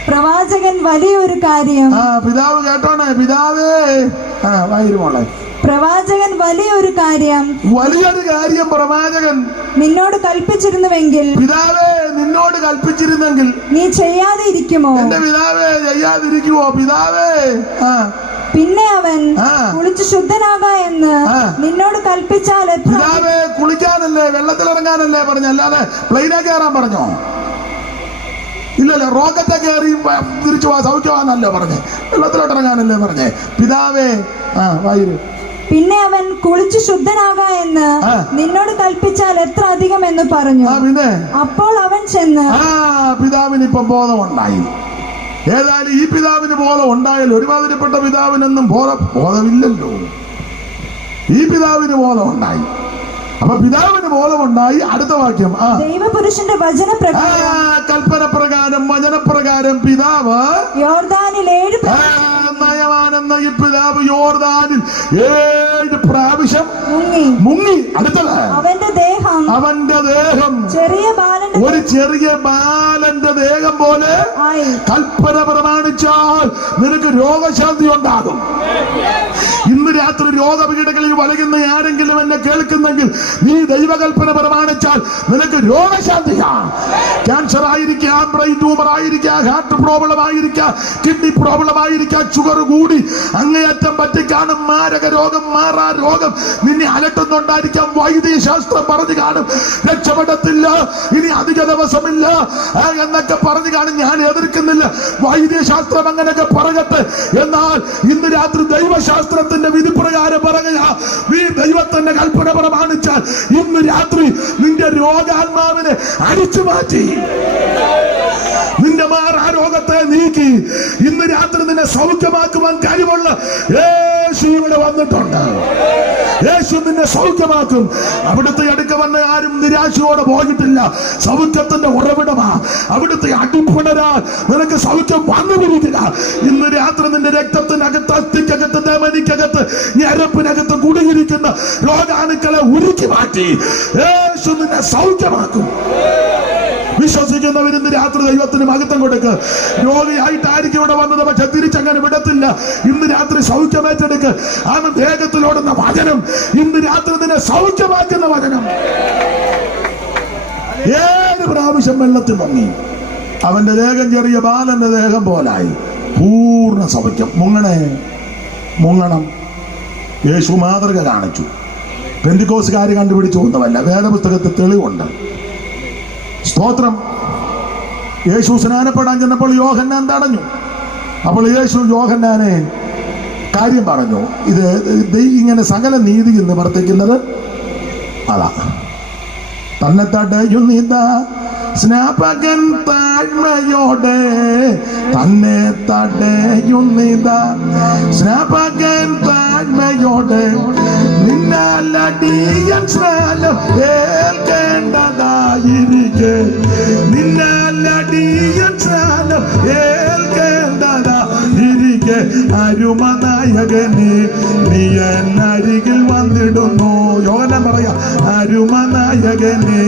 പ്രവാചകൻ വലിയൊരു കാര്യം പിതാവ് കേട്ടോണേ. പിതാവേ വായിരുമോളെ, പ്രവാചകൻ വലിയൊരു കാര്യം പ്രവാചകൻ നിന്നോട് കൽപ്പിച്ചിരുന്നുവെങ്കിൽ, പിതാവേ നിന്നോട് കൽപ്പിച്ചിരുന്നെങ്കിൽ നീ ചെയ്യാതെ ഇരിക്കുമോ? എന്റെ പിതാവേ ചെയ്യാതിരിക്കുമോ? പിതാവേ. പിന്നെ അവൻ കുളിച്ച് ശുദ്ധനാക എന്ന് നിന്നോട് കൽപ്പിച്ചാൽ പിതാവേ കുളിക്കാനല്ലേ വെള്ളത്തിലിറങ്ങാനല്ലേ പറഞ്ഞു, അല്ലാതെ പ്ലെയിനെ കയറാൻ പറഞ്ഞോ? ഇല്ലല്ലോ, റോക്കറ്റ് കയറി തിരിച്ചു പോവാ സൗഖ്യമാനല്ലോ പറഞ്ഞേ, വെള്ളത്തിലോട്ടിറങ്ങാനല്ലേ പറഞ്ഞേ. പിതാവേ വായു. പിന്നെ അവൻ കുളിച്ച് ശുദ്ധനാക എന്ന് നിന്നോട് കൽപ്പിച്ചാൽ എത്ര അധികം എന്ന് പറഞ്ഞു. പിന്നെ അപ്പോൾ അവൻ ചെന്ന് പിതാവിന് ഇപ്പം ബോധമുണ്ടായി. ഏതായാലും ഈ പിതാവിന് ബോധം ഉണ്ടായാലും ഒരുമാതിരിപ്പെട്ട പിതാവിനൊന്നും ബോധമില്ലല്ലോ. ഈ പിതാവിന് ബോധം ഉണ്ടായി. അപ്പൊ പിതാവിന് ബോധമുണ്ടായി. അടുത്ത വാക്യം, ദൈവപുരുഷന്റെ വചനപ്രകാരം കൽപ്പന പ്രകാരം വചനപ്രകാരം പിതാവ് യോർദാനിൽ 7 നയമാൻ എന്ന ഈ പിതാവ് യോർദാനിൽ 7 പ്രാവശ്യം മുങ്ങി. അടുത്തത് അവന്റെ ദേഹം ഒരു ചെറിയ ബാലന്റെ ദേഹം പോലെ കൽപ്പന പ്രമാണിച്ചാൽ നിനക്ക് രോഗശാന്തി ഉണ്ടാകും. ഇന്ന് രാത്രി രോഗപീഠകളിൽ വലയുന്ന ആരെങ്കിലും എന്നെ കേൾക്കുന്നെങ്കിൽ നീ ദൈവകൽപ്പന പ്രമാണിച്ചാൽ നിനക്ക് രോഗശാന്തിയാണ്. ക്യാൻസർ ആയിരിക്കാം, ബ്രെയിൻ ട്യൂമർ ആയിരിക്കാം, ഹാർട്ട് പ്രോബ്ലം ആയിരിക്കാം, കിഡ്നി പ്രോബ്ലം ആയിരിക്കാം, ഷുഗർ കൂടി അങ്ങേയറ്റം പറ്റിക്കാണും, മാരക രോഗം, മാറാ രോഗം നിന്നെ അലട്ടുന്നുണ്ടായിരിക്കാം. വൈദ്യശാസ്ത്രം പറഞ്ഞു കാണും രക്ഷപ്പെടത്തില്ല, ഇനി അധിക ദിവസമില്ല എന്നൊക്കെ പറഞ്ഞു കാണും. ഞാൻ എതിർക്കുന്നില്ല, വൈദ്യശാസ്ത്രം അങ്ങനെയൊക്കെ പറയട്ടെ. എന്നാൽ ഇന്ന് രാത്രി ദൈവശാസ്ത്രത്തിന്റെ വിധിപ്രകാരം പറയുക, നീ ദൈവത്തിന്റെ കൽപ്പന പ്രമാണിച്ചാൽ ഇന്ന് രാത്രി നിന്റെ രോഗാത്മാവിനെ അടിച്ചു മാറ്റി, നിന്റെ മാറാ രോഗത്തെ നീക്കി ഇന്ന് രാത്രി നിന്നെ സൗഖ്യമാക്കുവാൻ കഴിവുള്ള യേശു ഇവിടെ വന്നിട്ടുണ്ട്. യേശു നിന്നെ സൗഖ്യമാക്കും. അവിടുത്തെ അടുക്ക വന്ന ആരും നിരാശയോടെ പോയിട്ടില്ല. സൗഖ്യത്തിന്റെ ഉറവിടമാ അവിടുത്തെ അടിപ്പണരാൽ നിനക്ക് സൗഖ്യം വന്നു പിടിക്കുക. ഇന്ന് രാത്രി നിന്റെ രക്തത്തിനകത്ത്, അസ്ഥിക്കകത്ത്, ധമനിക്കകത്ത്, ഞരപ്പിനകത്ത് കുടുങ്ങിയിരിക്കുന്ന രോഗാണുക്കളെ ഉരുക്കി മാറ്റി യേശു നിന്നെ സൗഖ്യമാക്കും. വിശ്വസിക്കുന്നവർ ഇന്ന് രാത്രി ദൈവത്തിന് മഹത്വം കൊടുക്കുക. രോഗിയായിട്ടായിരിക്കും ഇവിടെ വന്നത്, പക്ഷെ തിരിച്ചങ്ങനെ വിടത്തില്ല. ഇന്ന് രാത്രി സൗഖ്യമേറ്റെടുക്ക്. അവൻ ദേഹത്തിലോടുന്ന വചനം ഇന്ന് രാത്രി നിന്നെ സൗഖ്യമാക്കുന്ന വചനം. 7 പ്രാവശ്യം വെള്ളത്തിൽ മുങ്ങി. അവന്റെ ദേഹം ചെറിയ ബാലന്റെ ദേഹം പോലായി. പൂർണ്ണ സൗഖ്യം. മുങ്ങണം. യേശു മാതൃക കാണിച്ചു. പെന്തിക്കോസുകാർ കണ്ടുപിടിച്ചു ഒന്നുമല്ല, വേദപുസ്തകത്തിൽ തെളിവുണ്ട്. സ്തോത്രം. യേശു സ്നാനപ്പെടാൻ ചെന്നപ്പോൾ യോഹന്നാൻ തടഞ്ഞു. അപ്പോൾ യേശു യോഹന്നാനെ കാര്യം പറഞ്ഞു. ഇത് ഇങ്ങനെ സകല നീതി നിവർത്തിക്കുന്നത് അതാ. തന്നെ തടയുന്നിത സ്നാപകൻ താഴ്മയോടെ, തന്നെ തടയുന്നിത സ്നാപകൻ താഴ്മയോടെ, നിന്നാലടിയൻ സ്നാനം ഏൽക്കേണ്ടതായിരിക്കെ, നിന്നാലടിയൻ സ്നാനം ഏൽക്കേണ്ടതായിരിക്കെ, അരുമനായകനെ നീ എന്നരികിൽ വന്നിടുന്നു. യോഹന്നാൻ പറയാ, അരുമനായകനെ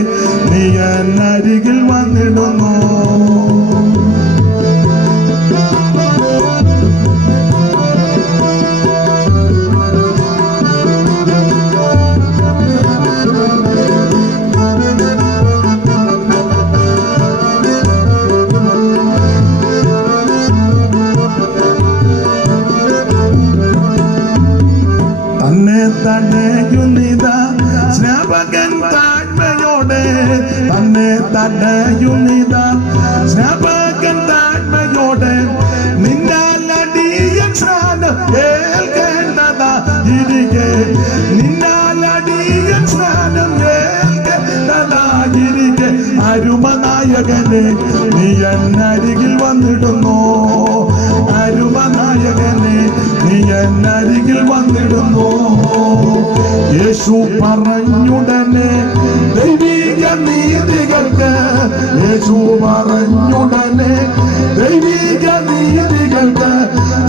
നീ എന്നരികിൽ വന്നിടുന്നു. തടയുന്നിത സ്നാപകൻ താഴ്മയോടെ, തന്നെ തടയുന്നിത സ്നാപകൻ താഴ്മയോടെ, നിന്നാലടിയൻ സ്നാനം ഏൽക്കേണ്ടതായിരിക്കെ, നിന്നാലടിയൻ സ്നാനം ഏൽക്കേണ്ടതായിരിക്കെ, അരുമനായകനെ നീ എന്നരികിൽ വന്നിടുന്നു. അരുമനായകനെ നീ എന്നരികിൽ വന്നിടുന്നു. യേശു പറഞ്ഞുടനെ ദൈവിക നീതികൾക്ക്, യേശു പറഞ്ഞുടനെ ദൈവിക നീതികൾക്ക്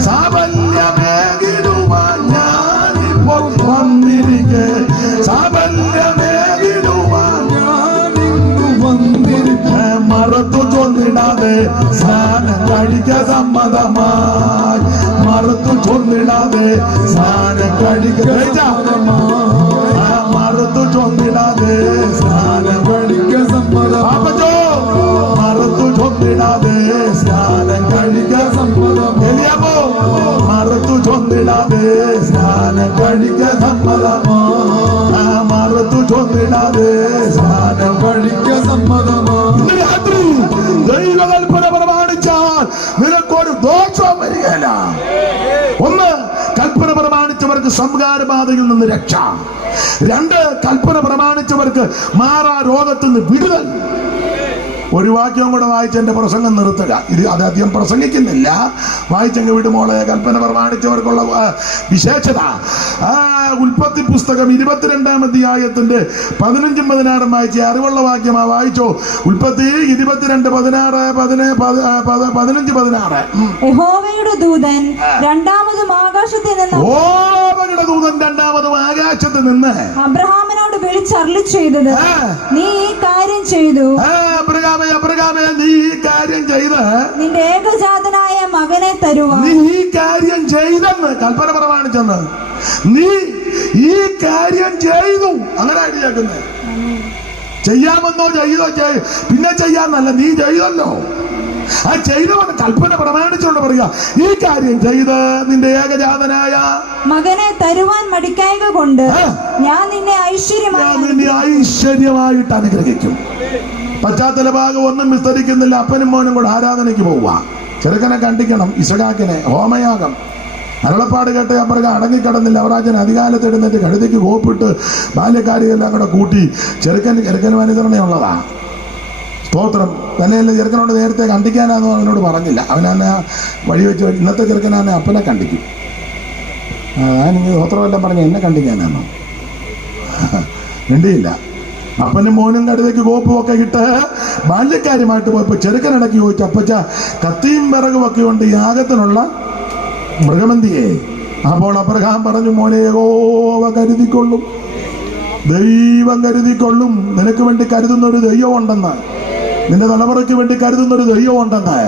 സാഫല്യമേകിടുവാൻ ഞാനിപ്പോൾ വന്നിരിക്കെ, സാഫല്യമേകിടുവാൻ ഞാനിന്നു വന്നിരിക്കെ, മറത്തു ചൊന്നിടാതെ സ്നാനം കഴിക്ക സമ്മതമായി, മറത്തു ചൊന്നിടാതെ സ്നാനം കഴിക്ക, മറത്തു ചൊന്നിടാതെ സ്നാനം കഴിക്ക സമ്മതം, മറത്തു ചൊന്നിടാതെ സ്നാനം കഴിക്ക സമ്മതം, മറത്തു ചൊന്നിടാതെ സ്നാനം കഴിക്ക സമ്മതമോ, മറത്തു ചൊന്നിടാതെ സ്നാനം കഴിക്ക സമ്മതമോ. രാത്രി ദൈവകൽപ്പന പ്രമാണിച്ചാൽ നിനക്കൊരു ദോഷം വരികയില്ല. ഒന്ന്, കൽപ്പന പ്രമാണിച്ചവർക്ക് സംഹാരബാധയിൽ നിന്ന് രക്ഷ. 2, കൽപ്പന പ്രമാണിച്ചവർക്ക് മാറാ രോഗത്തിൽ നിന്ന് വിടുതൽ. ഒരു വാക്യം കൂടെ വായിച്ച് എൻ്റെ പ്രസംഗം നിർത്തുക. അത് അധികം പ്രസംഗിക്കുന്നില്ല, വായിച്ചങ്ങ് വിടുമോളെ. കൽപ്പന പ്രമാണിച്ചവർക്കുള്ള വിശേഷത. ഉൽപ്പത്തി പുസ്തകം 22-ാം അധ്യായത്തിന്റെ 15-16 വായിച്ച് അറിവുള്ള വാക്യമാ. വായിച്ചോ. ഉൽപ്പത്തി 22-15-16. യഹോവയുടെ ദൂതൻ രണ്ടാമതും ആകാശത്തിൽ നിന്ന് അബ്രഹാമിനോട് വിളിച്ചരുളി ചെയ്തത്, നീ ഈ കാര്യം ചെയ്തു. നീ ഈ കാര്യം ചെയ്ത് നിന്റെ ഏകജാതനായ മകനെ തരുവാൻ. നീ ഈ കാര്യം ചെയ്തെന്ന് കൽപ്പന പ്രമാണിച്ചെന്ന്. നീ ഈ കാര്യം ചെയ്തു. അങ്ങനെ അടിയാക്കുന്നത്. ചെയ്യാമെന്നോ ചെയ്തോ പിന്നെ ചെയ്യാന്നല്ല, നീ ചെയ്തല്ലോ. ആ ചെയ്തവൻ കൽപ്പന പ്രമാണിച്ചുകൊണ്ട് പറയുക, ഈ കാര്യം ചെയ്ത് നിന്റെ ഏകജാതനായ മകനെ തരുവാൻ മടിക്കായക കൊണ്ട് ഞാൻ നിന്നെ ഐശ്വര്യമായിട്ട് അനുഗ്രഹിക്കും. പശ്ചാത്തല ഭാഗം ഒന്നും വിസ്തരിക്കുന്നില്ല. അപ്പനും മോനും കൂടെ ആരാധനയ്ക്ക് പോവുക. ചെറുക്കനെ കണ്ടിക്കണം, ഇസഹാക്കിനെ ഹോമയാഗം. അരുളപ്പാട് കേട്ട് അപ്പുറം അടങ്ങിക്കിടന്നില്ല. അവരാജൻ അധികാലത്ത് എഴുന്നേറ്റ് കഴുതയ്ക്ക് കോപ്പിട്ട് ബാല്യക്കാരിയെല്ലാം കൂടെ കൂട്ടി ചെറുക്കന് അനുസരണയുള്ളതാ. സ്തോത്രം. തന്നെയല്ല, ചെറുക്കനോട് നേരത്തെ കണ്ടിക്കാനാന്ന് അവനോട് പറഞ്ഞില്ല. അവനെ വഴി വെച്ച് ഇന്നത്തെ ചെറുക്കനാന്നെ അപ്പനെ കണ്ടിക്കും. ഞാനിങ്ങനെ സ്തോത്രമെല്ലാം പറഞ്ഞ് എന്നെ കണ്ടിക്കാനാണോ? വേണ്ടിയില്ല. അപ്പനും മോനും കടുതയ്ക്ക് കോപ്പും ഒക്കെ ഇട്ട് ബാല്യക്കാരുമായിട്ട് പോയപ്പോൾ ചെറുക്കനിടയ്ക്ക് ചോദിച്ചു, അപ്പച്ച കത്തിയും വിറകും ഒക്കെ ഉണ്ട് യാഗത്തിനുള്ള മൃഗമന്തിയെ. അപ്പോൾ അബ്രഹാം പറഞ്ഞു, മോനെ യഹോവ കരുതിക്കൊള്ളും, ദൈവം കരുതിക്കൊള്ളും. നിനക്ക് വേണ്ടി കരുതുന്ന ഒരു ദൈവം ഉണ്ടെന്ന്, നിന്റെ തലമുറയ്ക്ക് വേണ്ടി കരുതുന്ന ഒരു ദൈവം ഉണ്ടെന്ന്,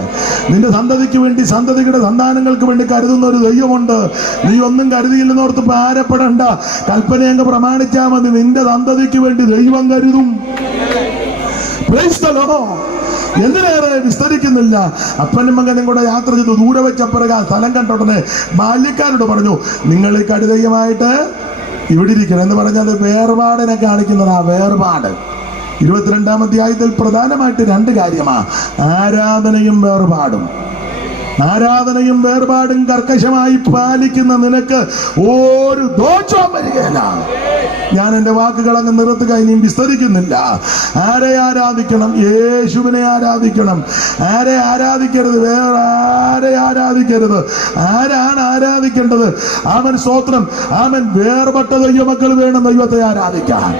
നിന്റെ സന്തതിക്ക് വേണ്ടി സന്തതിയുടെ സന്താനങ്ങൾക്ക് വേണ്ടി കരുതുന്ന ഒരു ദൈവമുണ്ട്. നീ ഒന്നും കരുതിയില്ലെന്നോർത്ത് ഭാരപ്പെടണ്ട. കൽപ്പനയങ്ങ് പ്രമാണിച്ചാൽ മതി. നിന്റെ സന്തതിക്ക് വേണ്ടി ദൈവം കരുതും. എന്തിനേറെ വിസ്തരിക്കുന്നില്ല. അപ്പനും മകനും കൂടെ യാത്ര ചെയ്തു. ദൂരെ വെച്ചപ്പുറക സ്ഥലം കണ്ടോടനെ ബാല്യക്കാരോട് പറഞ്ഞു, നിങ്ങൾ ഈ കടുതയുമായിട്ട് ഇവിടെ ഇരിക്കണം എന്ന് പറഞ്ഞാൽ വേർപാടിനെ കാണിക്കുന്നതാ. വേർപാട് 22-ാം അധ്യായത്തിൽ പ്രധാനമായിട്ട് 2 കാര്യമാ: ആരാധനയും വേർപാടും. ആരാധനയും വേർപാടും കർക്കശമായി പാലിക്കുന്ന നിനക്ക് ഒരു ദോഷവും വരികയില്ല. ഞാൻ എൻ്റെ വാക്കുകൾ അങ്ങ് നിർത്തുക, ഇനിയും വിസ്തരിക്കുന്നില്ല. ആരെ ആരാധിക്കണം? യേശുവിനെ ആരാധിക്കണം. ആരെ ആരാധിക്കരുത്? വേറെ ആരെ ആരാധിക്കരുത്. ആരാണ് ആരാധിക്കേണ്ടത്? ആമൻ സ്തോത്രം. ആമൻ വേർപെട്ട ദൈവമക്കൾ വേണം ദൈവത്തെ ആരാധിക്കാൻ.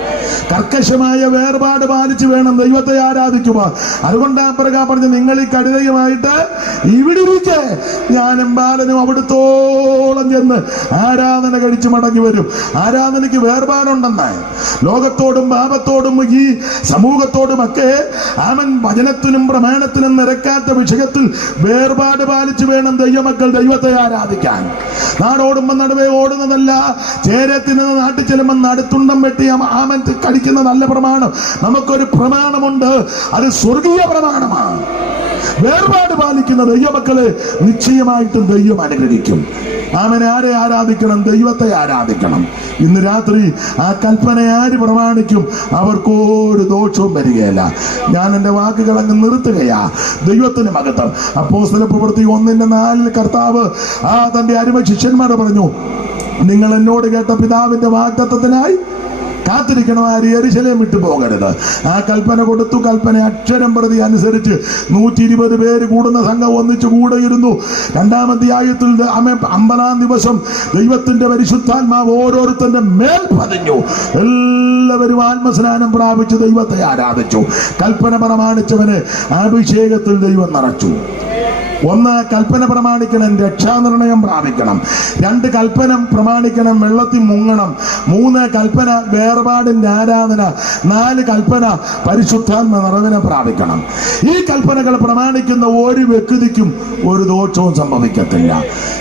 കർക്കശമായ വേർപാട് പാലിച്ച് വേണം ദൈവത്തെ ആരാധിക്കുവാൻ. അതുകൊണ്ട് അപ്രകാരം പറഞ്ഞു, നിങ്ങൾ ഈ കടുതയുമായിട്ട് ഇവിടെ ഇരിക്കെ ഞാനും ബാലനും അവിടുത്തോളം ചെന്ന് ആരാധന കഴിച്ച് മടങ്ങി വരും. ആരാധനയ്ക്ക് വേർപാടുണ്ടെന്ന്. ലോകത്തോടും പാപത്തോടും ഈ സമൂഹത്തോടുമൊക്കെ ആമൻ വചനത്തിനും പ്രമാണത്തിനും നിരക്കാത്ത വിഷയത്തിൽ വേർപാട് പാലിച്ച് വേണം ദൈവമക്കൾ ദൈവത്തെ ആരാധിക്കാൻ. നാടോടുമ്പോ നടുവേ ഓടുന്നതല്ല, ചേരത്തിന് നാട്ടിൽ ചെല്ലുമ്പോൾ നടുത്തുണ്ടം വെട്ടി ആമൻ കടിക്കുന്ന നല്ല പ്രമാണം. നമുക്കൊരു പ്രമാണമുണ്ട്, അത് സ്വർഗീയ പ്രമാണമാണ്. വേർപാട് പാലിക്കുന്ന ദൈവമക്കളെ നിശ്ചയമായിട്ടും ദൈവം അനുഗ്രഹിക്കും. ആമനെ ആരെ ആരാധിക്കണം? ദൈവത്തെ ആരാധിക്കണം. ഇന്ന് രാത്രി ആ കൽപ്പന ആര് പ്രമാണിക്കും അവർക്കൊരു ദോഷവും വരികയില്ല. ഞാൻ എൻ്റെ വാക്കുകൾ അങ്ങ് നിർത്തുകയാ. ദൈവത്തിന് മഹത്വം. അപ്പോസ്തല പ്രവൃത്തി 1:4 കർത്താവ് തന്റെ അരുമ ശിഷ്യന്മാരോട് പറഞ്ഞു, നിങ്ങൾ എന്നോട് കേട്ട പിതാവിന്റെ വാഗ്ദത്തത്തിനായി കാത്തിരിക്കണം. ആര് യെരൂശലേം വിട്ടു പോകരുത്. ആ കൽപ്പന കൊടുത്തു. കൽപ്പന അക്ഷരം പ്രതി അനുസരിച്ച് 120 പേര് കൂടുന്ന സംഘം ഒന്നിച്ചു കൂടെയിരുന്നു. 2-ാം അധ്യായത്തിൽ 50-ാം ദിവസം ദൈവത്തിന്റെ പരിശുദ്ധാത്മാവ് ഓരോരുത്തന്റെ മേൽ പതിഞ്ഞു. എല്ലാവരും ആത്മസ്നാനം പ്രാപിച്ച് ദൈവത്തെ ആരാധിച്ചു. കൽപ്പന പ്രമാണിച്ചവനെ അഭിഷേകത്തിൽ ദൈവം നിറച്ചു. 1 കൽപ്പന പ്രമാണിക്കണം, രക്ഷാനിർണയം പ്രാപിക്കണം. 2 കൽപ്പന പ്രമാണിക്കണം, വെള്ളത്തിൽ മുങ്ങണം. 3 കൽപ്പന വേർപാടിന്റെ ആരാധന. 4 കൽപ്പന പരിശുദ്ധാത്മ നിറവിനെ പ്രാപിക്കണം. ഈ കൽപ്പനകൾ പ്രമാണിക്കുന്ന ഒരു വ്യക്തിക്കും ഒരു ദോഷവും സംഭവിക്കത്തില്ല.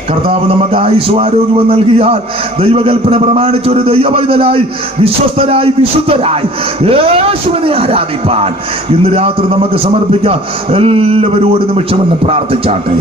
കർത്താവ് നമുക്ക് ആയുസ്സും ആരോഗ്യവും നൽകിയാൽ ദൈവകൽപ്പന പ്രമാണിച്ച ഒരു ദൈവവൈതലായി വിശ്വസ്തരായി വിശുദ്ധരായി യേശുവിനെ ആരാധിപ്പാൻ ഇന്ന് രാത്രി നമുക്ക് സമർപ്പിക്കാം. എല്ലാവരും ഒരു നിമിഷം എന്ന് പ്രാർത്ഥിച്ചാട്ടെ.